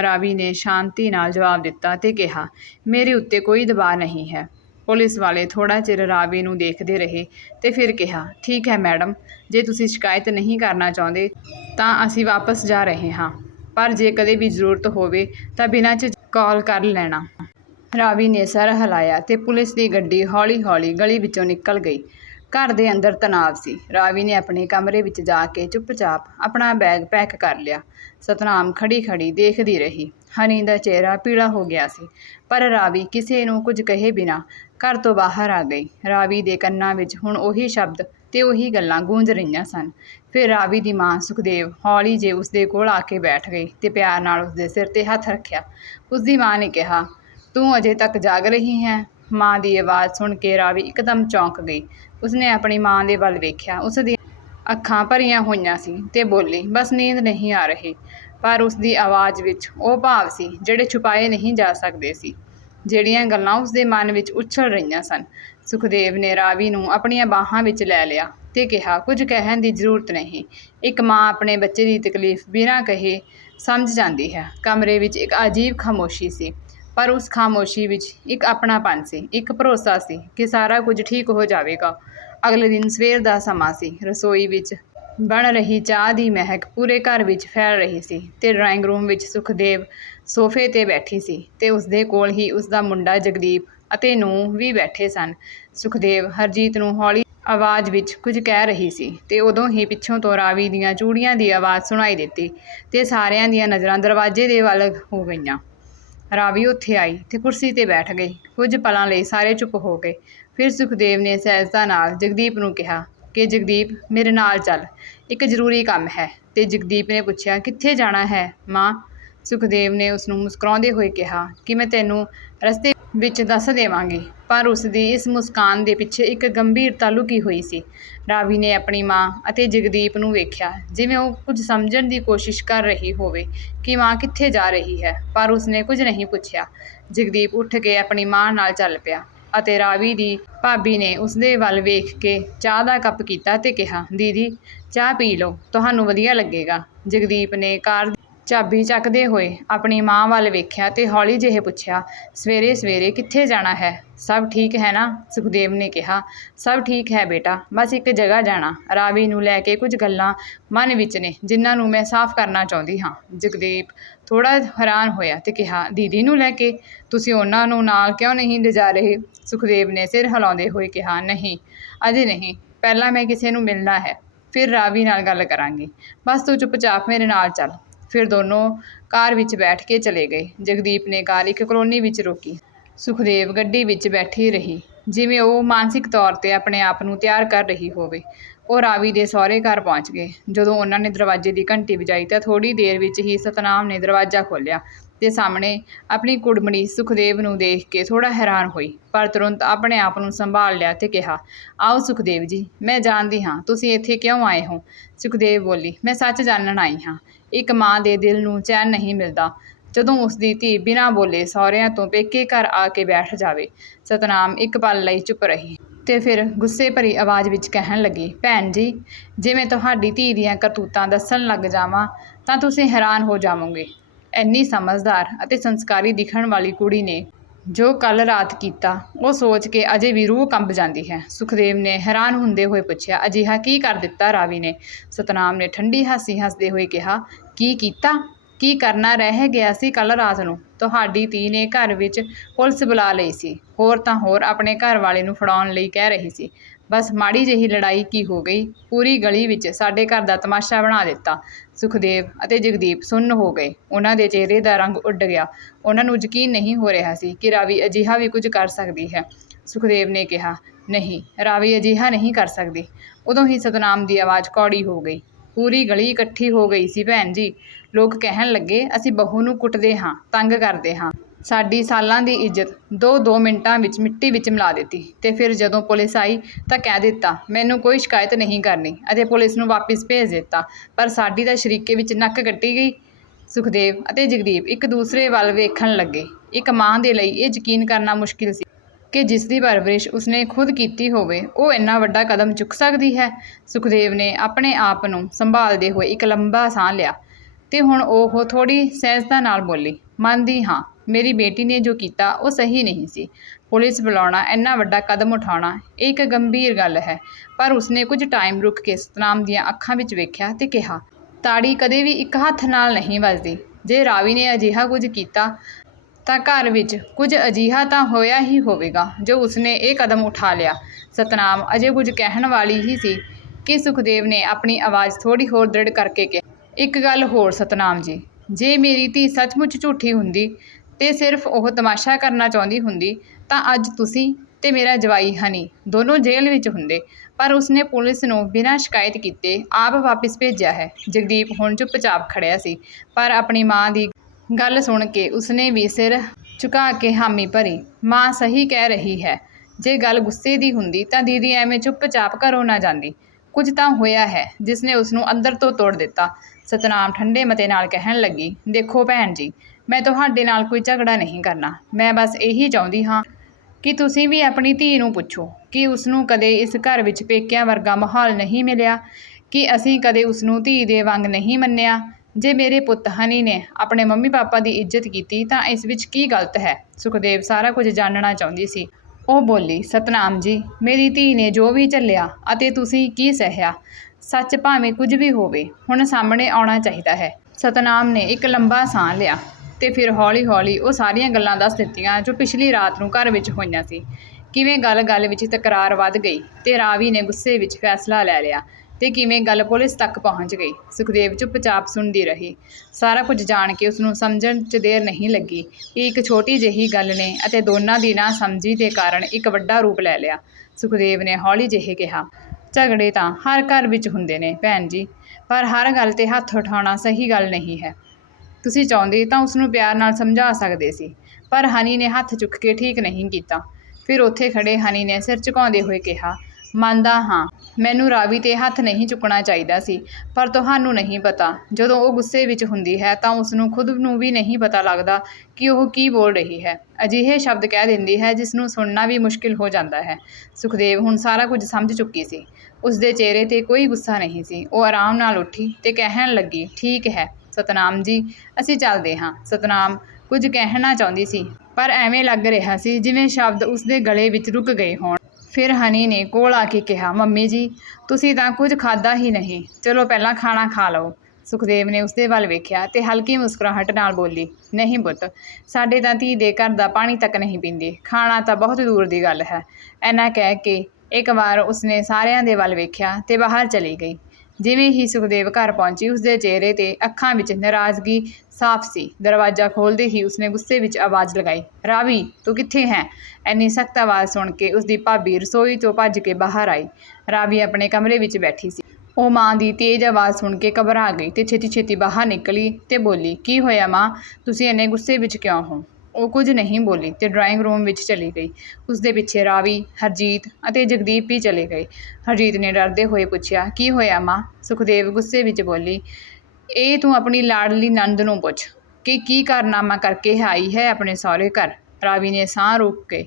ਰਾਵੀ ਨੇ ਸ਼ਾਂਤੀ ਨਾਲ ਜਵਾਬ ਦਿੱਤਾ ਤੇ ਕਿਹਾ, ਮੇਰੇ ਉੱਤੇ ਕੋਈ ਦਬਾਅ ਨਹੀਂ ਹੈ। ਪੁਲਿਸ ਵਾਲੇ ਥੋੜਾ ਚਿਰ ਰਾਵੀ ਨੂੰ ਦੇਖਦੇ ਰਹੇ ਤੇ ਫਿਰ ਕਿਹਾ, ਠੀਕ ਹੈ ਮੈਡਮ, ਜੇ ਤੁਸੀਂ ਸ਼ਿਕਾਇਤ ਨਹੀਂ ਕਰਨਾ ਚਾਹੁੰਦੇ, ਤਾਂ ਅਸੀਂ ਵਾਪਸ ਜਾ ਰਹੇ ਹਾਂ। ਪਰ ਜੇ ਕਦੇ ਵੀ ਜ਼ਰੂਰਤ ਹੋਵੇ, ਤਾਂ ਬਿਨਾਂ ਚ ਕਾਲ ਕਰ ਲੈਣਾ। ਰਾਵੀ ਨੇ ਸਰ ਹਿਲਾਇਆ ਤੇ ਪੁਲਿਸ ਦੀ ਗੱਡੀ ਹੌਲੀ-ਹੌਲੀ ਗਲੀ ਵਿੱਚੋਂ ਨਿਕਲ ਗਈ। ਘਰ ਦੇ ਅੰਦਰ ਤਣਾਅ ਸੀ। ਰਾਵੀ ਨੇ ਆਪਣੇ ਕਮਰੇ ਵਿੱਚ ਜਾ ਕੇ ਚੁੱਪਚਾਪ ਆਪਣਾ ਬੈਗ ਪੈਕ ਕਰ ਲਿਆ। ਸਤਨਾਮ ਖੜੀ-ਖੜੀ ਦੇਖਦੀ ਰਹੀ। ਹਨੀ ਦਾ ਚਿਹਰਾ ਪੀਲਾ ਹੋ ਗਿਆ ਸੀ, ਪਰ ਰਾਵੀ ਕਿਸੇ ਨੂੰ ਕੁਝ ਕਹੇ ਬਿਨਾਂ ਘਰ ਤੋਂ ਬਾਹਰ ਆ ਗਈ। ਰਾਵੀ ਦੇ ਕੰਨਾਂ ਵਿੱਚ ਹੁਣ ਉਹੀ ਸ਼ਬਦ ਤੇ ਉਹੀ ਗੱਲਾਂ ਗੂੰਜ ਰਹੀਆਂ ਸਨ। ਫਿਰ ਰਾਵੀ ਦੀ ਮਾਂ ਸੁਖਦੇਵ ਹੌਲੀ ਜੇ ਉਸਦੇ ਕੋਲ ਆ ਕੇ ਬੈਠ ਗਈ ਤੇ ਪਿਆਰ ਨਾਲ ਉਸਦੇ ਸਿਰ ਤੇ ਹੱਥ ਰੱਖਿਆ। ਉਸਦੀ ਮਾਂ ਨੇ ਕਿਹਾ ਤੂੰ ਅਜੇ ਤੱਕ ਜਾਗ ਰਹੀ ਹੈ? ਮਾਂ ਦੀ ਆਵਾਜ਼ ਸੁਣ ਕੇ ਰਾਵੀ ਇਕਦਮ ਚੌਂਕ ਗਈ। ਉਸਨੇ ਆਪਣੀ ਮਾਂ ਦੇ ਵੱਲ ਵੇਖਿਆ। ਉਸ ਅੱਖਾਂ ਭਰੀਆਂ ਹੋਈਆਂ ਸੀ ਤੇ ਬੋਲੀ, ਬਸ ਨੀਂਦ ਨਹੀਂ ਆ ਰਹੀ। ਪਰ ਉਸਦੀ ਆਵਾਜ਼ ਵਿੱਚ ਉਹ ਭਾਵ ਸੀ ਜਿਹੜੇ ਛੁਪਾਏ ਨਹੀਂ ਜਾ ਸਕਦੇ ਸੀ, ਜਿਹੜੀਆਂ ਗੱਲਾਂ ਉਸਦੇ ਮਨ ਵਿੱਚ ਉਛਲ ਰਹੀਆਂ ਸਨ। ਸੁਖਦੇਵ ਨੇ ਰਾਵੀ ਨੂੰ ਆਪਣੀਆਂ ਬਾਹਾਂ ਵਿੱਚ ਲੈ ਲਿਆ ਤੇ ਕਿਹਾ, ਕੁਝ ਕਹਿਣ ਦੀ ਜ਼ਰੂਰਤ ਨਹੀਂ। ਇੱਕ ਮਾਂ ਆਪਣੇ ਬੱਚੇ ਦੀ ਤਕਲੀਫ ਬਿਨਾਂ ਕਹੇ ਸਮਝ ਜਾਂਦੀ ਹੈ। ਕਮਰੇ ਵਿੱਚ ਇੱਕ ਅਜੀਬ ਖਾਮੋਸ਼ੀ ਸੀ। ਪਰ ਉਸ ਖਾਮੋਸ਼ੀ ਵਿੱਚ ਇੱਕ ਆਪਣਾਪਨ ਸੀ, ਇੱਕ ਭਰੋਸਾ ਸੀ ਕਿ ਸਾਰਾ ਕੁਝ ਠੀਕ ਹੋ ਜਾਵੇਗਾ। ਅਗਲੇ ਦਿਨ ਸਵੇਰ ਦਾ ਸਮਾਂ ਸੀ, ਰਸੋਈ ਵਿੱਚ ਬਣ ਰਹੀ ਚਾਹ ਦੀ ਮਹਿਕ ਪੂਰੇ ਘਰ ਵਿੱਚ ਫੈਲ ਰਹੀ ਸੀ ਤੇ ਡਰਾਇੰਗ ਰੂਮ ਵਿੱਚ ਸੁਖਦੇਵ ਸੋਫੇ ਤੇ ਬੈਠੀ ਸੀ ਤੇ ਉਸਦੇ ਕੋਲ ਹੀ ਉਸਦਾ ਮੁੰਡਾ ਜਗਦੀਪ ਅਤੇ ਨੂੰ ਵੀ ਬੈਠੇ ਸਨ। ਸੁਖਦੇਵ ਹਰਜੀਤ ਨੂੰ ਹੌਲੀ ਆਵਾਜ਼ ਵਿੱਚ ਕੁਝ ਕਹਿ ਰਹੀ ਸੀ ਤੇ ਉਦੋਂ ਹੀ ਪਿੱਛੋਂ ਤੋਂ ਰਾਵੀ ਦੀਆਂ ਚੂੜੀਆਂ ਦੀ ਆਵਾਜ਼ ਸੁਣਾਈ ਦਿੱਤੀ ਤੇ ਸਾਰਿਆਂ ਦੀਆਂ ਨਜ਼ਰਾਂ ਦਰਵਾਜ਼ੇ ਦੇ ਵੱਲ ਹੋ ਗਈਆਂ। ਰਾਵੀ ਉੱਥੇ ਆਈ ਤੇ ਕੁਰਸੀ ਤੇ ਬੈਠ ਗਈ। ਕੁਝ ਪਲਾਂ ਲਈ ਸਾਰੇ ਚੁੱਪ ਹੋ ਗਏ। ਫਿਰ ਸੁਖਦੇਵ ਨੇ ਸਹਿਜਤਾ ਨਾਲ ਜਗਦੀਪ ਨੂੰ ਕਿਹਾ ਕਿ ਜਗਦੀਪ, ਮੇਰੇ ਨਾਲ ਚੱਲ। ਇੱਕ ਜ਼ਰੂਰੀ ਕੰਮ ਹੈ ਤੇ ਜਗਦੀਪ ਨੇ ਪੁੱਛਿਆ, ਕਿੱਥੇ ਜਾਣਾ ਹੈ, ਮਾਂ? ਸੁਖਦੇਵ ਨੇ ਉਸ ਨੂੰ ਮੁਸਕਰਾਉਂਦੇ ਹੋਏ ਕਿਹਾ ਕਿ ਮੈਂ ਤੈਨੂੰ ਰਸਤੇ ਵਿੱਚ ਦੱਸ ਦੇਵਾਂਗੀ। ਪਰ ਉਸ ਦੀ ਇਸ ਮੁਸਕਾਨ ਦੇ ਪਿੱਛੇ ਇੱਕ ਗੰਭੀਰਤਾ ਲੁਕੀ ਹੋਈ ਸੀ। ਰਾਵੀ ਨੇ ਆਪਣੀ ਮਾਂ ਅਤੇ ਜਗਦੀਪ ਨੂੰ ਵੇਖਿਆ, ਜਿਵੇਂ ਉਹ ਕੁਝ ਸਮਝਣ ਦੀ ਕੋਸ਼ਿਸ਼ ਕਰ ਰਹੀ ਹੋਵੇ ਕਿ ਮਾਂ ਕਿੱਥੇ ਜਾ ਰਹੀ ਹੈ, ਪਰ ਉਸਨੇ ਕੁਝ ਨਹੀਂ ਪੁੱਛਿਆ। ਜਗਦੀਪ ਉੱਠ ਕੇ ਆਪਣੀ ਮਾਂ ਨਾਲ ਚੱਲ ਪਿਆ ਅਤੇ ਰਾਵੀ ਦੀ ਭਾਬੀ ਨੇ ਉਸਦੇ ਵੱਲ ਵੇਖ ਕੇ ਚਾਹ ਦਾ ਕੱਪ ਕੀਤਾ ਤੇ ਕਿਹਾ, ਦੀਦੀ, ਚਾਹ ਪੀ ਲਓ, ਤੁਹਾਨੂੰ ਵਧੀਆ ਲੱਗੇਗਾ। ਜਗਦੀਪ ਨੇ ਕਾਰ ਚਾਬੀ ਚੱਕਦੇ ਹੋਏ ਆਪਣੀ ਮਾਂ ਵੱਲ ਵੇਖਿਆ ਤੇ ਹੌਲੀ ਜਿਹੇ ਪੁੱਛਿਆ, ਸਵੇਰੇ ਸਵੇਰੇ ਕਿੱਥੇ ਜਾਣਾ ਹੈ? ਸਭ ਠੀਕ ਹੈ ਨਾ? ਸੁਖਦੇਵ ਨੇ ਕਿਹਾ। ਸਭ ਠੀਕ ਹੈ ਬੇਟਾ, ਬਸ ਇੱਕ ਜਗ੍ਹਾ ਜਾਣਾ। ਰਾਵੀ ਨੂੰ ਲੈ ਕੇ ਕੁਝ ਗੱਲਾਂ ਮਨ ਵਿੱਚ ਨੇ, ਜਿਨ੍ਹਾਂ ਨੂੰ ਮੈਂ ਸਾਫ਼ ਕਰਨਾ ਚਾਹੁੰਦੀ ਹਾਂ। ਜਗਦੀਪ ਥੋੜਾ ਹੈਰਾਨ ਹੋਇਆ ਤੇ ਕਿਹਾ, ਦੀਦੀ ਨੂੰ ਲੈ ਕੇ? ਤੁਸੀਂ ਉਹਨਾਂ ਨੂੰ ਨਾਲ ਕਿਉਂ ਨਹੀਂ ਲਿਜਾ ਰਹੇ? ਸੁਖਦੇਵ ਨੇ ਸਿਰ ਹਿਲਾਉਂਦੇ ਹੋਏ ਕਿਹਾ, ਨਹੀਂ, ਅਜੇ ਨਹੀਂ, ਪਹਿਲਾਂ ਮੈਂ ਕਿਸੇ ਨੂੰ ਮਿਲਣਾ ਹੈ, ਫਿਰ ਰਾਵੀ ਨਾਲ ਗੱਲ ਕਰਾਂਗੀ। ਬਸ ਤੂੰ ਚੁੱਪਚਾਪ ਮੇਰੇ ਨਾਲ ਚੱਲ। ਫਿਰ ਦੋਨੋਂ ਕਾਰ ਵਿੱਚ ਬੈਠ ਕੇ ਚਲੇ ਗਏ। ਜਗਦੀਪ ਨੇ ਕਾਰ ਇੱਕ ਕਲੋਨੀ ਵਿੱਚ ਰੋਕੀ। ਸੁਖਦੇਵ ਗੱਡੀ ਵਿੱਚ ਬੈਠੀ ਰਹੀ। ਜਿਵੇਂ ਉਹ ਮਾਨਸਿਕ ਤੌਰ ਤੇ ਆਪਣੇ ਆਪ ਨੂੰ ਤਿਆਰ ਕਰ ਰਹੀ ਹੋਵੇ, ਉਹ ਰਾਵੀ ਦੇ ਸਹੁਰੇ ਘਰ ਪਹੁੰਚ ਗਏ। ਜਦੋਂ ਉਹਨਾਂ ਨੇ ਦਰਵਾਜ਼ੇ ਦੀ ਘੰਟੀ ਵਜਾਈ ਤਾਂ ਥੋੜ੍ਹੀ ਦੇਰ ਵਿੱਚ ਹੀ ਸਤਨਾਮ ਨੇ ਦਰਵਾਜ਼ਾ ਖੋਲ੍ਹਿਆ। ਦੇ ਸਾਹਮਣੇ ਆਪਣੀ ਕੁੜਮਣੀ ਸੁਖਦੇਵ ਨੂੰ ਦੇਖ ਕੇ ਥੋੜਾ ਹੈਰਾਨ ਹੋਈ, ਪਰ ਤੁਰੰਤ ਆਪਣੇ ਆਪ ਨੂੰ ਸੰਭਾਲ ਲਿਆ ਤੇ ਕਿਹਾ, ਆਓ ਸੁਖਦੇਵ ਜੀ, ਮੈਂ ਜਾਣਦੀ ਹਾਂ, ਤੁਸੀਂ ਇੱਥੇ ਕਿਉਂ ਆਏ ਹੋ? ਸੁਖਦੇਵ ਬੋਲੀ, ਮੈਂ ਸੱਚ ਜਾਣਨ ਆਈ ਹਾਂ, ਇੱਕ ਮਾਂ ਦੇ ਦਿਲ ਨੂੰ ਚੈਨ ਨਹੀਂ ਮਿਲਦਾ। ਜਦੋਂ ਉਸ ਦੀ ਧੀ ਬਿਨਾਂ ਬੋਲੇ ਸਹੁਰਿਆਂ ਤੋਂ ਪੇਕੇ ਘਰ ਆ ਕੇ ਬੈਠ ਜਾਵੇ, ਸਤਨਾਮ ਇੱਕ ਪਲ ਲਈ ਚੁੱਪ ਰਹੀ ਤੇ ਫਿਰ ਗੁੱਸੇ ਭਰੀ ਆਵਾਜ਼ ਵਿੱਚ ਕਹਿਣ ਲੱਗੀ, ਭੈਣ ਜੀ, ਜੇ ਮੈਂ ਤੁਹਾਡੀ ਧੀ ਦੀਆਂ ਕਰਤੂਤਾਂ ਦੱਸਣ ਲੱਗ ਜਾਵਾਂ, ਤਾਂ ਤੁਸੀਂ ਹੈਰਾਨ ਹੋ ਜਾਵੋਗੇ। ਇੰਨੀ ਸਮਝਦਾਰ ਅਤੇ ਸੰਸਕਾਰੀ ਦਿਖਣ ਵਾਲੀ ਕੁੜੀ ਨੇ ਜੋ ਕੱਲ੍ਹ ਰਾਤ ਕੀਤਾ, ਉਹ ਸੋਚ ਕੇ ਅਜੇ ਵੀ ਰੂਹ ਕੰਬ ਜਾਂਦੀ ਹੈ। ਸੁਖਦੇਵ ਨੇ ਹੈਰਾਨ ਹੁੰਦੇ ਹੋਏ ਪੁੱਛਿਆ, ਅਜਿਹਾ ਕੀ ਕਰ ਦਿੱਤਾ ਰਾਵੀ ਨੇ? ਸਤਨਾਮ ਨੇ ਠੰਡੀ ਹਾਸੀ ਹੱਸਦੇ ਹੋਏ ਕਿਹਾ, ਕੀ ਕੀਤਾ? ਕੀ ਕਰਨਾ ਰਹਿ ਗਿਆ ਸੀ ਕੱਲ ਰਾਤ ਨੂੰ? ਤੁਹਾਡੀ ਧੀ ਨੇ ਘਰ ਵਿੱਚ ਪੁਲਿਸ ਬੁਲਾ ਲਈ ਸੀ। ਹੋਰ ਤਾਂ ਹੋਰ ਆਪਣੇ ਘਰ ਵਾਲੇ ਨੂੰ ਫੜਾਉਣ ਲਈ ਕਹਿ ਰਹੀ ਸੀ। ਬਸ ਮਾੜੀ ਜਿਹੀ ਲੜਾਈ ਕੀ ਹੋ ਗਈ? ਪੂਰੀ ਗਲੀ ਵਿੱਚ ਸਾਡੇ ਘਰ ਦਾ ਤਮਾਸ਼ਾ ਬਣਾ ਦਿੱਤਾ। ਸੁਖਦੇਵ ਅਤੇ ਜਗਦੀਪ ਸੁੰਨ ਹੋ ਗਏ। ਉਹਨਾਂ ਦੇ ਚਿਹਰੇ ਦਾ ਰੰਗ ਉੱਡ ਗਿਆ। ਉਹਨਾਂ ਨੂੰ ਯਕੀਨ ਨਹੀਂ ਹੋ ਰਿਹਾ ਸੀ ਕਿ ਰਾਵੀ ਅਜਿਹਾ ਵੀ ਕੁਝ ਕਰ ਸਕਦੀ ਹੈ। ਸੁਖਦੇਵ ਨੇ ਕਿਹਾ, ਨਹੀਂ, ਰਾਵੀ ਅਜਿਹਾ ਨਹੀਂ ਕਰ ਸਕਦੀ। ਉਦੋਂ ਹੀ ਸਤਨਾਮ ਦੀ ਆਵਾਜ਼ ਕੌੜੀ ਹੋ ਗਈ। ਪੂਰੀ ਗਲੀ ਇਕੱਠੀ ਹੋ ਗਈ ਸੀ ਭੈਣ ਜੀ। ਲੋਕ ਕਹਿਣ ਲੱਗੇ, ਅਸੀਂ ਬਹੂ ਨੂੰ ਕੁੱਟਦੇ ਹਾਂ, ਤੰਗ ਕਰਦੇ ਹਾਂ। ਸਾਡੀ ਸਾਲਾਂ ਦੀ ਇੱਜ਼ਤ ਦੋ ਦੋ ਮਿੰਟਾਂ ਵਿੱਚ ਮਿੱਟੀ ਵਿੱਚ ਮਿਲਾ ਦਿੱਤੀ ਤੇ ਫਿਰ ਜਦੋਂ ਪੁਲਿਸ ਆਈ ਤਾਂ ਕਹਿ ਦਿੱਤਾ, ਮੈਨੂੰ ਕੋਈ ਸ਼ਿਕਾਇਤ ਨਹੀਂ ਕਰਨੀ। ਅਤੇ ਪੁਲਿਸ ਨੂੰ ਵਾਪਿਸ ਭੇਜ ਦਿੱਤਾ। ਪਰ ਸਾਡੀ ਤਾਂ ਸ਼ਰੀਕੇ ਵਿੱਚ ਨੱਕ ਕੱਟੀ ਗਈ। ਸੁਖਦੇਵ ਅਤੇ ਜਗਦੀਪ ਇੱਕ ਦੂਸਰੇ ਵੱਲ ਵੇਖਣ ਲੱਗੇ। ਇੱਕ ਮਾਂ ਦੇ ਲਈ ਇਹ ਯਕੀਨ ਕਰਨਾ ਮੁਸ਼ਕਿਲ ਸੀ ਕਿ ਜਿਸ ਦੀ ਪਰਵਰਿਸ਼ ਉਸਨੇ ਖੁਦ ਕੀਤੀ ਹੋਵੇ, ਉਹ ਇੰਨਾ ਵੱਡਾ ਕਦਮ ਚੁੱਕ ਸਕਦੀ ਹੈ। ਸੁਖਦੇਵ ਨੇ ਆਪਣੇ ਆਪ ਨੂੰ ਸੰਭਾਲਦੇ ਹੋਏ ਇੱਕ ਲੰਬਾ ਸਾਹ ਲਿਆ ਤੇ ਹੁਣ ਉਹ ਥੋੜੀ ਸਹਿਜਤਾ ਨਾਲ ਬੋਲੀ, ਮੰਨਦੀ ਹਾਂ। ਮੇਰੀ ਬੇਟੀ ਨੇ ਜੋ ਕੀਤਾ, ਉਹ ਸਹੀ ਨਹੀਂ ਸੀ। ਪੁਲਿਸ ਬੁਲਾਉਣਾ, ਇੰਨਾ ਵੱਡਾ ਕਦਮ ਉਠਾਉਣਾ, ਇਹ ਇੱਕ ਗੰਭੀਰ ਗੱਲ ਹੈ। ਪਰ ਉਸਨੇ ਕੁਝ ਟਾਈਮ ਰੁਕ ਕੇ ਸਤਨਾਮ ਦੀਆਂ ਅੱਖਾਂ ਵਿੱਚ ਵੇਖਿਆ ਤੇ ਕਿਹਾ, ਤਾੜੀ ਕਦੇ ਵੀ ਇੱਕ ਹੱਥ ਨਾਲ ਨਹੀਂ ਵੱਜਦੀ। ਜੇ ਰਾਵੀ ਨੇ ਅਜਿਹਾ ਕੁਝ ਕੀਤਾ, ਤਾਂ ਘਰ ਵਿੱਚ ਕੁਝ ਅਜੀਹਾ ਤਾਂ ਹੋਇਆ ਹੀ ਹੋਵੇਗਾ। ਜੋ ਉਸਨੇ ਇਹ ਕਦਮ ਉਠਾ ਲਿਆ, ਸਤਨਾਮ ਅਜੇ ਕੁਝ ਕਹਿਣ ਵਾਲੀ ਹੀ ਸੀ ਕਿ ਸੁਖਦੇਵ ਨੇ ਆਪਣੀ ਆਵਾਜ਼ ਥੋੜੀ ਹੋਰ ਦ੍ਰਿੜ ਕਰਕੇ ਕਿਹਾ, ਇੱਕ ਗੱਲ ਹੋਰ, ਸਤਨਾਮ ਜੀ। ਜੇ ਮੇਰੀ ਧੀ ਸੱਚਮੁੱਚ ਝੂਠੀ ਹੁੰਦੀ ਤੇ ਸਿਰਫ ਉਹ ਤਮਾਸ਼ਾ ਕਰਨਾ ਚਾਹੁੰਦੀ ਹੁੰਦੀ, ਤਾਂ ਅੱਜ ਤੁਸੀਂ ਤੇ ਮੇਰਾ ਜਵਾਈ ਹਨੀ ਦੋਨੋਂ ਜੇਲ੍ਹ ਵਿੱਚ ਹੁੰਦੇ। ਪਰ ਉਸਨੇ ਪੁਲਿਸ ਨੂੰ ਬਿਨਾਂ ਸ਼ਿਕਾਇਤ ਕੀਤੇ ਆਪ ਵਾਪਸ ਭੇਜਿਆ ਹੈ। ਜਗਦੀਪ ਹੁਣ ਚੁੱਪਚਾਪ ਖੜਿਆ ਸੀ, ਪਰ ਆਪਣੀ ਮਾਂ ਦੀ ਗੱਲ ਸੁਣ ਕੇ ਉਸਨੇ ਵੀ ਸਿਰ ਝੁਕਾ ਕੇ ਹਾਮੀ ਭਰੀ। ਮਾਂ ਸਹੀ ਕਹਿ ਰਹੀ ਹੈ, ਜੇ ਗੱਲ ਗੁੱਸੇ ਦੀ ਹੁੰਦੀ ਤਾਂ ਦੀਦੀ ਐਵੇਂ ਚੁੱਪਚਾਪ ਘਰੋਂ ਨਾ ਜਾਂਦੀ। ਕੁਝ ਤਾਂ ਹੋਇਆ ਹੈ ਜਿਸ ਨੇ ਉਸ ਨੂੰ ਅੰਦਰ ਤੋਂ ਤੋੜ ਦਿੱਤਾ। ਸਤਨਾਮ ਠੰਡੇ ਮਤੇ ਨਾਲ ਕਹਿਣ ਲੱਗੀ, ਦੇਖੋ ਭੈਣ ਜੀ ਮੈਂ ਤੁਹਾਡੇ ਨਾਲ ਕੋਈ ਝਗੜਾ ਨਹੀਂ ਕਰਨਾ। ਮੈਂ ਬਸ ਇਹੀ ਚਾਹੁੰਦੀ ਹਾਂ ਕਿ ਤੁਸੀਂ ਵੀ ਆਪਣੀ ਧੀ ਨੂੰ ਪੁੱਛੋ ਕਿ ਉਸ ਨੂੰ ਕਦੇ ਇਸ ਘਰ ਵਿੱਚ ਪੇਕਿਆਂ ਵਰਗਾ ਮਾਹੌਲ ਨਹੀਂ ਮਿਲਿਆ, ਕਿ ਅਸੀਂ ਕਦੇ ਉਸ ਨੂੰ ਧੀ ਦੇ ਵਾਂਗ ਨਹੀਂ ਮੰਨਿਆ। ਜੇ ਮੇਰੇ ਪੁੱਤ ਹਨੀ ਨੇ ਆਪਣੇ ਮੰਮੀ ਪਾਪਾ ਦੀ ਇੱਜ਼ਤ ਕੀਤੀ ਤਾਂ ਇਸ ਵਿੱਚ ਕੀ ਗਲਤ ਹੈ? ਸੁਖਦੇਵ ਸਾਰਾ ਕੁਝ ਜਾਣਨਾ ਚਾਹੁੰਦੀ ਸੀ। ਉਹ ਬੋਲੀ, ਸਤਨਾਮ ਜੀ, ਮੇਰੀ ਧੀ ਨੇ ਜੋ ਵੀ ਝੱਲਿਆ ਅਤੇ ਤੁਸੀਂ ਕੀ ਸਹਿਆ, ਸੱਚ ਭਾਵੇਂ ਕੁਝ ਵੀ ਹੋਵੇ, ਹੁਣ ਸਾਹਮਣੇ ਆਉਣਾ ਚਾਹੀਦਾ ਹੈ। ਸਤਨਾਮ ਨੇ ਇੱਕ ਲੰਬਾ ਸਾਹ ਲਿਆ। ਤੇ ਫਿਰ ਹੌਲੀ-ਹੌਲੀ ਉਹ ਸਾਰੀਆਂ ਗੱਲਾਂ ਦੱਸ ਦਿੱਤੀਆਂ ਜੋ ਪਿਛਲੀ ਰਾਤ ਨੂੰ ਘਰ ਵਿੱਚ ਹੋਈਆਂ ਸੀ। ਕਿਵੇਂ ਗੱਲ-ਗੱਲ ਵਿੱਚ ਤਕਰਾਰ ਵੱਧ ਗਈ ਤੇ ਰਾਵੀ ਨੇ ਗੁੱਸੇ ਵਿੱਚ ਫੈਸਲਾ ਲੈ ਲਿਆ ਤੇ ਕਿਵੇਂ ਗੱਲ ਪੁਲਿਸ ਤੱਕ ਪਹੁੰਚ ਗਈ, ਸੁਖਦੇਵ ਚੁੱਪਚਾਪ ਸੁਣਦੀ ਰਹੀ। ਸਾਰਾ ਕੁਝ ਜਾਣ ਕੇ ਉਸਨੂੰ ਸਮਝਣ 'ਚ ਦੇਰ ਨਹੀਂ ਲੱਗੀ। ਕਿ ਇੱਕ ਛੋਟੀ ਜਿਹੀ ਗੱਲ ਨੇ ਅਤੇ ਦੋਨਾਂ ਦੀ ਨਾ ਸਮਝੀ ਦੇ ਕਾਰਨ ਇੱਕ ਵੱਡਾ ਰੂਪ ਲੈ ਲਿਆ, ਸੁਖਦੇਵ ਨੇ ਹੌਲੀ ਜਿਹੇ ਕਿਹਾ। ਝਗੜੇ ਤਾਂ ਹਰ ਘਰ ਵਿੱਚ ਹੁੰਦੇ ਨੇ ਭੈਣ ਜੀ, ਪਰ ਹਰ ਗੱਲ ਤੇ ਹੱਥ ਉਠਾਉਣਾ ਸਹੀ ਗੱਲ ਨਹੀਂ ਹੈ। ਤੁਸੀਂ ਚਾਹੁੰਦੇ ਤਾਂ ਉਸ ਨੂੰ ਪਿਆਰ ਨਾਲ ਸਮਝਾ ਸਕਦੇ ਸੀ, ਪਰ ਹਨੀ ਨੇ ਹੱਥ ਚੁੱਕ ਕੇ ਠੀਕ ਨਹੀਂ ਕੀਤਾ। ਫਿਰ ਉੱਥੇ ਖੜੇ ਹਨੀ ਨੇ ਸਿਰ ਝੁਕਾਉਂਦੇ ਹੋਏ ਕਿਹਾ, ਮੰਨਦਾ ਹਾਂ, ਮੈਨੂੰ ਰਾਵੀ ਤੇ ਹੱਥ ਨਹੀਂ ਚੁੱਕਣਾ ਚਾਹੀਦਾ ਸੀ, ਪਰ ਤੁਹਾਨੂੰ ਨਹੀਂ ਪਤਾ। ਜਦੋਂ ਉਹ ਗੁੱਸੇ ਵਿੱਚ ਹੁੰਦੀ ਹੈ ਤਾਂ ਉਸ ਨੂੰ ਖੁਦ ਨੂੰ ਵੀ ਨਹੀਂ ਪਤਾ ਲੱਗਦਾ ਕਿ ਉਹ ਕੀ ਬੋਲ ਰਹੀ ਹੈ। ਅਜਿਹੇ ਸ਼ਬਦ ਕਹਿ ਦਿੰਦੀ ਹੈ ਜਿਸ ਨੂੰ ਸੁਣਨਾ ਵੀ ਮੁਸ਼ਕਿਲ ਹੋ ਜਾਂਦਾ ਹੈ। ਸੁਖਦੇਵ ਹੁਣ ਸਾਰਾ ਕੁਝ ਸਮਝ ਚੁੱਕੀ ਸੀ। ਉਸ ਦੇ ਚਿਹਰੇ ਤੇ ਕੋਈ ਗੁੱਸਾ ਨਹੀਂ ਸੀ। ਉਹ ਆਰਾਮ ਨਾਲ ਉੱਠੀ ਤੇ ਕਹਿਣ ਲੱਗੀ, ਠੀਕ ਹੈ ਸਤਨਾਮ ਜੀ, ਅਸੀਂ ਚੱਲਦੇ ਹਾਂ। ਸਤਨਾਮ ਕੁਝ ਕਹਿਣਾ ਚਾਹੁੰਦੀ ਸੀ, ਪਰ ਐਵੇਂ ਲੱਗ ਰਿਹਾ ਸੀ ਜਿਵੇਂ ਸ਼ਬਦ ਉਸਦੇ ਗਲੇ ਵਿੱਚ ਰੁਕ ਗਏ ਹੋਣ। ਫਿਰ ਹਨੀ ਨੇ ਕੋਲ ਆ ਕੇ ਕਿਹਾ, ਮੰਮੀ ਜੀ, ਤੁਸੀਂ ਤਾਂ ਕੁਝ ਖਾਦਾ ਹੀ ਨਹੀਂ। ਚਲੋ ਪਹਿਲਾਂ ਖਾਣਾ ਖਾ ਲਓ। ਸੁਖਦੇਵ ਨੇ ਉਸਦੇ ਵੱਲ ਵੇਖਿਆ ਤੇ ਹਲਕੀ ਮੁਸਕਰਾਹਟ ਨਾਲ ਬੋਲੀ, ਨਹੀਂ ਪੁੱਤ, ਸਾਡੇ ਤਾਂ ਧੀ ਦੇ ਘਰ ਦਾ ਪਾਣੀ ਤੱਕ ਨਹੀਂ ਪੀਂਦੇ। ਖਾਣਾ ਤਾਂ ਬਹੁਤ ਦੂਰ ਦੀ ਗੱਲ ਹੈ। ਐਨਾ ਕਹਿ ਕੇ ਇੱਕ ਵਾਰ ਉਸਨੇ ਸਾਰਿਆਂ ਦੇ ਵੱਲ ਵੇਖਿਆ ਤੇ ਬਾਹਰ ਚਲੀ ਗਈ। ਜਿਵੇਂ ਹੀ ਸੁਖਦੇਵ ਘਰ ਪਹੁੰਚੀ, ਉਸਦੇ ਚਿਹਰੇ ਤੇ ਅੱਖਾਂ ਵਿੱਚ ਨਾਰਾਜ਼ਗੀ ਸਾਫ਼ ਸੀ। ਦਰਵਾਜ਼ਾ ਖੋਲ੍ਹਦੇ ਹੀ ਉਸਨੇ ਗੁੱਸੇ ਵਿੱਚ ਆਵਾਜ਼ ਲਗਾਈ, ਰਾਵੀ, ਤੂੰ ਕਿੱਥੇ ਹੈ? ਐਨੀ ਸਖਤ ਆਵਾਜ਼ ਸੁਣ ਕੇ ਉਸਦੀ ਭਾਬੀ ਰਸੋਈ ਤੋਂ ਭੱਜ ਕੇ ਬਾਹਰ ਆਈ। ਰਾਵੀ ਆਪਣੇ ਕਮਰੇ ਵਿੱਚ ਬੈਠੀ ਸੀ। ਉਹ ਮਾਂ ਦੀ ਤੇਜ਼ ਆਵਾਜ਼ ਸੁਣ ਕੇ ਘਬਰਾ ਗਈ ਤੇ ਛੇਤੀ-ਛੇਤੀ ਬਾਹਰ ਨਿਕਲੀ ਤੇ ਬੋਲੀ, ਕੀ ਹੋਇਆ ਮਾਂ? ਤੁਸੀਂ ਇੰਨੇ ਗੁੱਸੇ ਵਿੱਚ ਕਿਉਂ ਹੋ? ਉਹ ਕੁਝ ਨਹੀਂ ਬੋਲੀ ਤੇ ਡਰਾਇੰਗ ਰੂਮ ਵਿੱਚ ਚਲੀ ਗਈ। ਉਸ ਦੇ ਪਿੱਛੇ ਰਾਵੀ, ਹਰਜੀਤ ਅਤੇ ਜਗਦੀਪ ਵੀ ਚਲੇ ਗਏ। ਹਰਜੀਤ ਨੇ ਡਰਦੇ ਹੋਏ ਪੁੱਛਿਆ, ਕੀ ਹੋਇਆ ਮਾਂ? ਸੁਖਦੇਵ ਗੁੱਸੇ ਵਿੱਚ ਬੋਲੀ, ਇਹ ਤੂੰ ਆਪਣੀ ਲਾਡਲੀ ਨੰਦ ਨੂੰ ਪੁੱਛ, ਕਿ ਕੀ ਕਾਰਨਾਮਾ ਕਰਕੇ ਆਈ ਹੈ ਆਪਣੇ ਸਹੁਰੇ ਘਰ? ਰਾਵੀ ਨੇ ਸਾਹ ਰੋਕ ਕੇ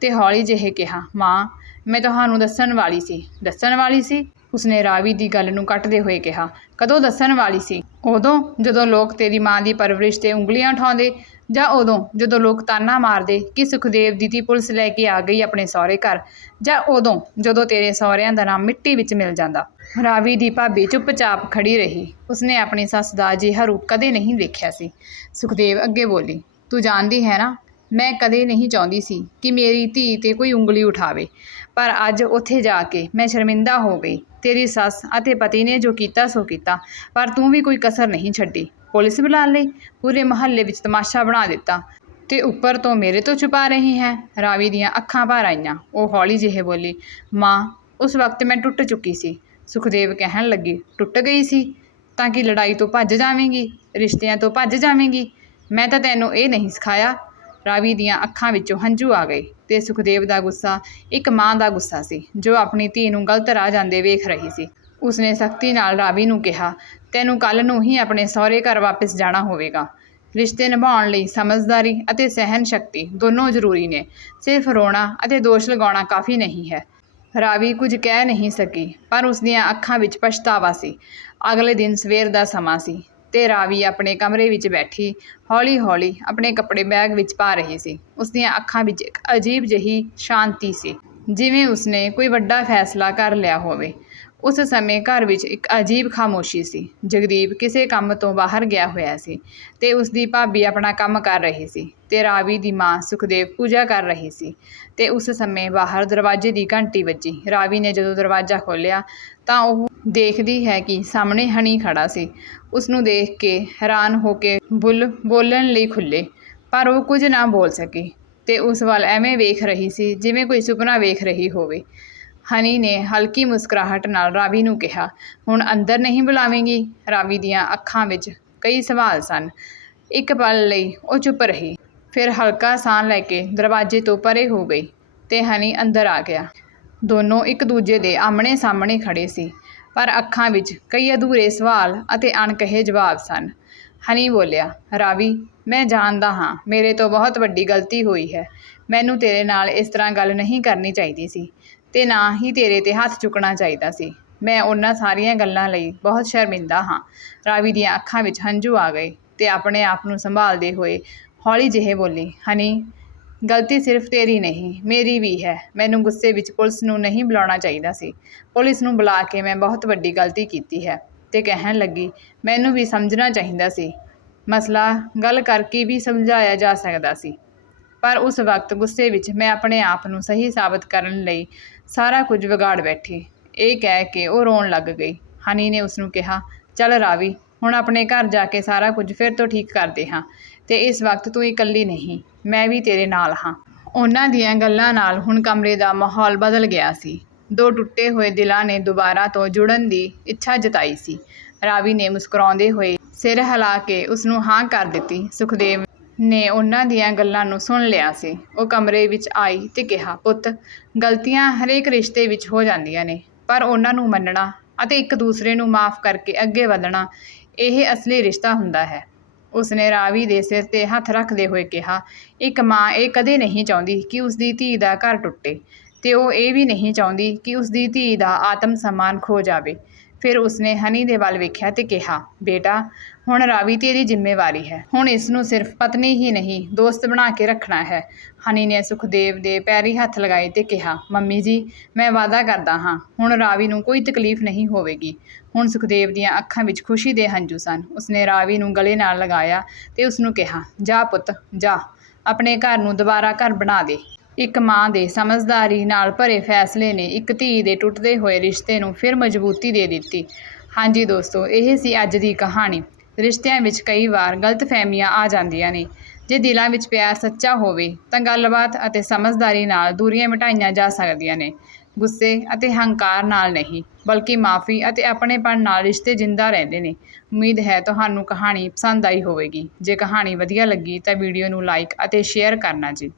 ਤੇ ਹੌਲੀ ਜਿਹੇ ਕਿਹਾ, ਮਾਂ, ਮੈਂ ਤੁਹਾਨੂੰ ਦੱਸਣ ਵਾਲੀ ਸੀ। ਦੱਸਣ ਵਾਲੀ ਸੀ? ਉਸਨੇ ਰਾਵੀ ਦੀ ਗੱਲ ਨੂੰ ਕੱਟਦੇ ਹੋਏ ਕਿਹਾ, ਕਦੋਂ ਦੱਸਣ ਵਾਲੀ ਸੀ? ਉਦੋਂ ਜਦੋਂ ਲੋਕ ਤੇਰੀ ਮਾਂ ਦੀ ਪਰਵਰਿਸ਼ ਤੇ ਉਂਗਲੀਆਂ ਉਠਾਉਂਦੇ ਜਾਂ ਉਦੋਂ ਜਦੋਂ ਲੋਕ ਤਾਨਾ ਮਾਰਦੇ ਕਿ ਸੁਖਦੇਵ ਦੀ ਧੀ ਪੁਲਿਸ ਲੈ ਕੇ ਆ ਗਈ ਆਪਣੇ ਸਹੁਰੇ ਘਰ ਜਾਂ ਉਦੋਂ ਜਦੋਂ ਤੇਰੇ ਸਹੁਰਿਆਂ ਦਾ ਨਾਮ ਮਿੱਟੀ ਵਿੱਚ ਮਿਲ ਜਾਂਦਾ। ਰਾਵੀ ਦੀ ਭਾਬੀ ਚੁੱਪਚਾਪ ਖੜੀ ਰਹੀ। ਉਸਨੇ ਆਪਣੀ ਸੱਸ ਦਾ ਅਜਿਹਾ ਰੂਪ ਕਦੇ ਨਹੀਂ ਦੇਖਿਆ ਸੀ। ਸੁਖਦੇਵ ਅੱਗੇ ਬੋਲੀ, ਤੂੰ ਜਾਣਦੀ ਹੈ ਨਾ, ਮੈਂ ਕਦੇ ਨਹੀਂ ਚਾਹੁੰਦੀ ਸੀ ਕਿ ਮੇਰੀ ਧੀ ਤੇ ਕੋਈ ਉਂਗਲੀ ਉਠਾਵੇ, ਪਰ ਅੱਜ ਉੱਥੇ ਜਾ ਕੇ ਮੈਂ ਸ਼ਰਮਿੰਦਾ ਹੋ ਗਈ। ਤੇਰੀ ਸੱਸ ਅਤੇ ਪਤੀ ਨੇ ਜੋ ਕੀਤਾ, ਸੋ ਕੀਤਾ। ਪਰ ਤੂੰ ਵੀ ਕੋਈ ਕਸਰ ਨਹੀਂ ਛੱਡੀ। ਪੁਲਿਸ ਬੁਲਾ ਲਈ। ਪੂਰੇ ਮਹੱਲੇ ਵਿੱਚ ਤਮਾਸ਼ਾ ਬਣਾ ਦਿੱਤਾ। ਤੇ ਉੱਪਰ ਤੋਂ ਮੇਰੇ ਤੋਂ ਛੁਪਾ ਰਹੀ ਹੈ। ਰਾਵੀ ਦੀਆਂ ਅੱਖਾਂ ਭਰ ਆਈਆਂ। ਉਹ ਹੌਲੀ ਜਿਹੇ ਬੋਲੀ, ਮਾਂ, ਉਸ ਵਕਤ ਮੈਂ ਟੁੱਟ ਚੁੱਕੀ ਸੀ। ਸੁਖਦੇਵ ਕਹਿਣ ਲੱਗੀ, ਟੁੱਟ ਗਈ ਸੀ? ਤਾਂ ਕਿ ਲੜਾਈ ਤੋਂ ਭੱਜ ਜਾਵੇਂਗੀ, ਰਿਸ਼ਤਿਆਂ ਤੋਂ ਭੱਜ ਜਾਵੇਂਗੀ? ਮੈਂ ਤਾਂ ਤੈਨੂੰ ਇਹ ਨਹੀਂ ਸਿਖਾਇਆ ਰਾਵੀ ਦੀਆਂ ਅੱਖਾਂ ਵਿੱਚੋਂ ਹੰਝੂ ਆ ਗਏ ਤੇ ਸੁਖਦੇਵ ਦਾ ਗੁੱਸਾ ਇੱਕ ਮਾਂ ਦਾ ਗੁੱਸਾ ਸੀ, ਜੋ ਆਪਣੀ ਧੀ ਨੂੰ ਗਲਤ ਰਾਹ ਜਾਂਦੇ ਵੇਖ ਰਹੀ ਸੀ। ਉਸਨੇ ਸਖਤੀ ਨਾਲ ਰਾਵੀ ਨੂੰ ਕਿਹਾ, ਤੈਨੂੰ ਕੱਲ ਨੂੰ ਹੀ ਆਪਣੇ ਸਹੁਰੇ ਘਰ ਵਾਪਸ ਜਾਣਾ ਹੋਵੇਗਾ। ਰਿਸ਼ਤੇ ਨਿਭਾਉਣ ਲਈ ਸਮਝਦਾਰੀ ਅਤੇ ਸਹਿਨ ਸ਼ਕਤੀ ਦੋਨੋਂ ਜ਼ਰੂਰੀ ਨੇ। ਸਿਰਫ ਰੋਣਾ ਅਤੇ ਦੋਸ਼ ਲਗਾਉਣਾ ਕਾਫੀ ਨਹੀਂ ਹੈ। ਰਾਵੀ ਕੁਝ ਕਹਿ ਨਹੀਂ ਸਕੀ, ਪਰ ਉਸ ਦੀਆਂ ਅੱਖਾਂ ਵਿੱਚ ਪਛਤਾਵਾ ਸੀ। ਅਗਲੇ ਦਿਨ ਸਵੇਰ ਦਾ ਸਮਾਂ ਸੀ। ਤੇ ਰਾਵੀ ਆਪਣੇ ਕਮਰੇ ਵਿੱਚ ਬੈਠੀ, ਹੌਲੀ-ਹੌਲੀ ਆਪਣੇ ਕੱਪੜੇ ਬੈਗ ਵਿੱਚ ਪਾ ਰਹੀ ਸੀ। ਉਸ ਦੀਆਂ ਅੱਖਾਂ ਵਿੱਚ ਇੱਕ ਅਜੀਬ ਜਿਹੀ ਸ਼ਾਂਤੀ ਸੀ, ਜਿਵੇਂ ਉਸਨੇ ਕੋਈ ਵੱਡਾ ਫੈਸਲਾ ਕਰ ਲਿਆ ਹੋਵੇ। ਉਸ ਸਮੇਂ ਘਰ ਵਿੱਚ ਇੱਕ ਅਜੀਬ ਖਾਮੋਸ਼ੀ ਸੀ। ਜਗਦੀਪ ਕਿਸੇ ਕੰਮ ਤੋਂ ਬਾਹਰ ਗਿਆ ਹੋਇਆ ਸੀ ਤੇ ਉਸਦੀ ਭਾਬੀ ਆਪਣਾ ਕੰਮ ਕਰ ਰਹੀ ਸੀ ਤੇ ਰਾਵੀ ਦੀ ਮਾਂ ਸੁਖਦੇਵ ਪੂਜਾ ਕਰ ਰਹੀ ਸੀ ਤੇ ਉਸ ਸਮੇਂ ਬਾਹਰ ਦਰਵਾਜ਼ੇ ਦੀ ਘੰਟੀ ਵੱਜੀ। ਰਾਵੀ ਨੇ ਜਦੋਂ ਦਰਵਾਜ਼ਾ ਖੋਲ੍ਹਿਆ ਤਾਂ ਉਹ ਦੇਖਦੀ ਹੈ ਕਿ ਸਾਹਮਣੇ ਹਣੀ ਖੜਾ ਸੀ। ਉਸ ਨੂੰ ਦੇਖ ਕੇ ਹੈਰਾਨ ਹੋ ਕੇ ਬੁੱਲ ਬੋਲਣ ਲਈ ਖੁੱਲੇ ਪਰ ਉਹ ਕੁਝ ਨਾ ਬੋਲ ਸਕੀ ਤੇ ਉਸ ਵੱਲ ਐਵੇਂ ਵੇਖ ਰਹੀ ਸੀ ਜਿਵੇਂ ਕੋਈ ਸੁਪਨਾ ਵੇਖ ਰਹੀ ਹੋਵੇ। ਹਨੀ ਨੇ ਹਲਕੀ ਮੁਸਕਰਾਹਟ ਨਾਲ ਰਾਵੀ ਨੂੰ ਕਿਹਾ, ਹੁਣ ਅੰਦਰ ਨਹੀਂ ਬੁਲਾਵੇਂਗੀ? ਰਾਵੀ ਦੀਆਂ ਅੱਖਾਂ ਵਿੱਚ ਕਈ ਸਵਾਲ ਸਨ। ਇੱਕ ਪਲ ਲਈ ਉਹ ਚੁੱਪ ਰਹੀ, ਫਿਰ ਹਲਕਾ ਸਾਹ ਲੈ ਕੇ ਦਰਵਾਜ਼ੇ ਤੋਂ ਪਰੇ ਹੋ ਗਈ ਤੇ ਹਨੀ ਅੰਦਰ ਆ ਗਿਆ। ਦੋਨੋਂ ਇੱਕ ਦੂਜੇ ਦੇ ਆਮਣੇ ਸਾਹਮਣੇ ਖੜ੍ਹੇ ਸੀ, ਪਰ ਅੱਖਾਂ ਵਿੱਚ ਕਈ ਅਧੂਰੇ ਸਵਾਲ ਅਤੇ ਅਣਕਹੇ ਜਵਾਬ ਸਨ। ਹਨੀ ਬੋਲਿਆ, ਰਾਵੀ, ਮੈਂ ਜਾਣਦਾ ਹਾਂ, ਮੇਰੇ ਤੋਂ ਬਹੁਤ ਵੱਡੀ ਗਲਤੀ ਹੋਈ ਹੈ। ਮੈਨੂੰ ਤੇਰੇ ਨਾਲ ਇਸ ਤਰ੍ਹਾਂ ਗੱਲ ਨਹੀਂ ਕਰਨੀ ਚਾਹੀਦੀ ਸੀ। ਤੇ ਨਾ ਹੀ ਤੇਰੇ ਤੇ ਹੱਥ ਚੁੱਕਣਾ ਚਾਹੀਦਾ ਸੀ। ਮੈਂ ਉਹਨਾਂ ਸਾਰੀਆਂ ਗੱਲਾਂ ਲਈ ਬਹੁਤ ਸ਼ਰਮਿੰਦਾ ਹਾਂ। ਰਾਵੀ ਦੀਆਂ ਅੱਖਾਂ ਵਿੱਚ ਹੰਝੂ ਆ ਗਏ ਤੇ ਆਪਣੇ ਆਪ ਨੂੰ ਸੰਭਾਲਦੇ ਹੋਏ ਹੌਲੀ ਜਿਹੇ ਬੋਲੀ, ਹਨੀ, ਗਲਤੀ ਸਿਰਫ ਤੇਰੀ ਨਹੀਂ, ਮੇਰੀ ਵੀ ਹੈ। ਮੈਨੂੰ ਗੁੱਸੇ ਵਿੱਚ ਪੁਲਿਸ ਨੂੰ ਨਹੀਂ ਬੁਲਾਉਣਾ ਚਾਹੀਦਾ ਸੀ। ਪੁਲਿਸ ਨੂੰ ਬੁਲਾ ਕੇ ਮੈਂ ਬਹੁਤ ਵੱਡੀ ਗਲਤੀ ਕੀਤੀ ਹੈ। ਤੇ ਕਹਿਣ ਲੱਗੀ, ਮੈਨੂੰ ਵੀ ਸਮਝਣਾ ਚਾਹੀਦਾ ਸੀ। ਮਸਲਾ, ਗੱਲ ਕਰਕੇ ਵੀ ਸਮਝਾਇਆ ਜਾ ਸਕਦਾ ਸੀ। ਪਰ ਉਸ ਵਕਤ ਗੁੱਸੇ ਵਿੱਚ ਮੈਂ ਆਪਣੇ ਆਪ ਨੂੰ ਸਹੀ ਸਾਬਤ ਕਰਨ ਲਈ ਸਾਰਾ ਕੁਝ ਵਿਗਾੜ ਬੈਠੇ। ਇਹ ਕਹਿ ਕੇ ਉਹ ਰੋਣ ਲੱਗ ਗਈ। ਹਨੀ ਨੇ ਉਸ ਨੂੰ ਕਿਹਾ, ਚੱਲ ਰਾਵੀ, ਹੁਣ ਆਪਣੇ ਘਰ ਜਾ ਕੇ ਸਾਰਾ ਕੁਝ ਫਿਰ ਤੋਂ ਠੀਕ ਕਰਦੇ ਹਾਂ ਤੇ ਇਸ ਵਕਤ ਤੂੰ ਇਕੱਲੀ ਨਹੀਂ, ਮੈਂ ਵੀ ਤੇਰੇ ਨਾਲ ਹਾਂ। ਉਹਨਾਂ ਦੀਆਂ ਗੱਲਾਂ ਨਾਲ ਹੁਣ ਕਮਰੇ ਦਾ ਮਾਹੌਲ ਬਦਲ ਗਿਆ ਸੀ। ਦੋ ਟੁੱਟੇ ਹੋਏ ਦਿਲਾਂ ਨੇ ਦੁਬਾਰਾ ਤੋਂ ਜੁੜਨ ਦੀ ਇੱਛਾ ਜਤਾਈ ਸੀ। ਰਾਵੀ ਨੇ ਮੁਸਕਰਾਉਂਦੇ ਹੋਏ ਸਿਰ ਹਿਲਾ ਕੇ ਉਸ ਨੂੰ ਹਾਂ ਕਰ ਦਿੱਤੀ, ਸੁਖਦੇਵ ਨੇ ਉਹਨਾਂ ਦੀਆਂ ਗੱਲਾਂ ਨੂੰ ਸੁਣ ਲਿਆ ਸੀ। ਉਹ ਕਮਰੇ ਵਿੱਚ ਆਈ ਤੇ ਕਿਹਾ, ਪੁੱਤ, ਗਲਤੀਆਂ ਹਰੇਕ ਰਿਸ਼ਤੇ ਵਿੱਚ ਹੋ ਜਾਂਦੀਆਂ ਨੇ, ਪਰ ਉਹਨਾਂ ਨੂੰ ਮੰਨਣਾ ਅਤੇ ਇੱਕ ਦੂਸਰੇ ਨੂੰ ਮਾਫ ਕਰਕੇ ਅੱਗੇ ਵਧਣਾ, ਇਹ ਅਸਲੀ ਰਿਸ਼ਤਾ ਹੁੰਦਾ ਹੈ। ਉਸਨੇ ਰਾਵੀ ਦੇ ਸਿਰ ਤੇ ਹੱਥ ਰੱਖਦੇ ਹੋਏ ਕਿਹਾ, ਇੱਕ ਮਾਂ ਇਹ ਕਦੇ ਨਹੀਂ ਚਾਹੁੰਦੀ ਕਿ ਉਸਦੀ ਧੀ ਦਾ ਘਰ ਟੁੱਟੇ ਤੇ ਉਹ ਇਹ ਵੀ ਨਹੀਂ ਚਾਹੁੰਦੀ ਕਿ ਉਸਦੀ ਧੀ ਦਾ ਆਤਮ ਸਨਮਾਨ ਖੋ ਜਾਵੇ। ਫਿਰ ਉਸਨੇ ਹਨੀ ਦੇ ਵੱਲ ਵੇਖਿਆ ਤੇ ਕਿਹਾ, ਬੇਟਾ ਹੁਣ ਰਾਵੀ ਤੇਰੀ ਜ਼ਿੰਮੇਵਾਰੀ ਹੈ। ਹੁਣ ਇਸ ਨੂੰ ਸਿਰਫ ਪਤਨੀ ਹੀ ਨਹੀਂ, ਦੋਸਤ ਬਣਾ ਕੇ ਰੱਖਣਾ ਹੈ। ਹਨੀ ਨੇ ਸੁਖਦੇਵ ਦੇ ਪੈਰੀ ਹੱਥ ਲਗਾਏ ਤੇ ਕਿਹਾ, ਮੰਮੀ ਜੀ, ਮੈਂ ਵਾਅਦਾ ਕਰਦਾ ਹਾਂ, ਹੁਣ ਰਾਵੀ ਨੂੰ ਕੋਈ ਤਕਲੀਫ ਨਹੀਂ ਹੋਵੇਗੀ। ਹੁਣ ਸੁਖਦੇਵ ਦੀਆਂ ਅੱਖਾਂ ਵਿੱਚ ਖੁਸ਼ੀ ਦੇ ਹੰਝੂ ਸਨ। ਉਸਨੇ ਰਾਵੀ ਨੂੰ ਗਲੇ ਨਾਲ ਲਗਾਇਆ ਤੇ ਉਸ ਨੂੰ ਕਿਹਾ, ਜਾ ਪੁੱਤ, ਜਾ, ਆਪਣੇ ਘਰ ਨੂੰ ਦੁਬਾਰਾ ਘਰ ਬਣਾ ਦੇ। ਇੱਕ ਮਾਂ ਦੇ ਸਮਝਦਾਰੀ ਨਾਲ ਭਰੇ ਫੈਸਲੇ ਨੇ ਇੱਕ ਧੀ ਦੇ ਟੁੱਟਦੇ ਹੋਏ ਰਿਸ਼ਤੇ ਨੂੰ ਫਿਰ ਮਜ਼ਬੂਤੀ ਦੇ ਦਿੱਤੀ। ਹਾਂਜੀ ਦੋਸਤੋ, ਇਹ ਸੀ ਅੱਜ ਦੀ ਕਹਾਣੀ। ਰਿਸ਼ਤਿਆਂ ਵਿੱਚ ਕਈ ਵਾਰ ਗਲਤਫਹਿਮੀਆਂ ਆ ਜਾਂਦੀਆਂ ਨੇ। ਜੇ ਦਿਲਾਂ ਵਿੱਚ ਪਿਆਰ ਸੱਚਾ ਹੋਵੇ, ਤਾਂ ਗੱਲਬਾਤ ਅਤੇ ਸਮਝਦਾਰੀ ਨਾਲ ਦੂਰੀਆਂ ਮਿਟਾਈਆਂ ਜਾ ਸਕਦੀਆਂ ਨੇ। ਗੁੱਸੇ ਅਤੇ ਹੰਕਾਰ ਨਾਲ ਨਹੀਂ, ਬਲਕਿ ਮਾਫੀ ਅਤੇ ਆਪਣੇਪਣ ਨਾਲ ਰਿਸ਼ਤੇ ਜਿੰਦਾ ਰਹਿੰਦੇ ਨੇ। ਉਮੀਦ ਹੈ ਤੁਹਾਨੂੰ ਕਹਾਣੀ ਪਸੰਦ ਆਈ ਹੋਵੇਗੀ। ਜੇ ਕਹਾਣੀ ਵਧੀਆ ਲੱਗੀ ਤਾਂ ਵੀਡੀਓ ਨੂੰ ਲਾਈਕ ਅਤੇ ਸ਼ੇਅਰ ਕਰਨਾ ਜੀ।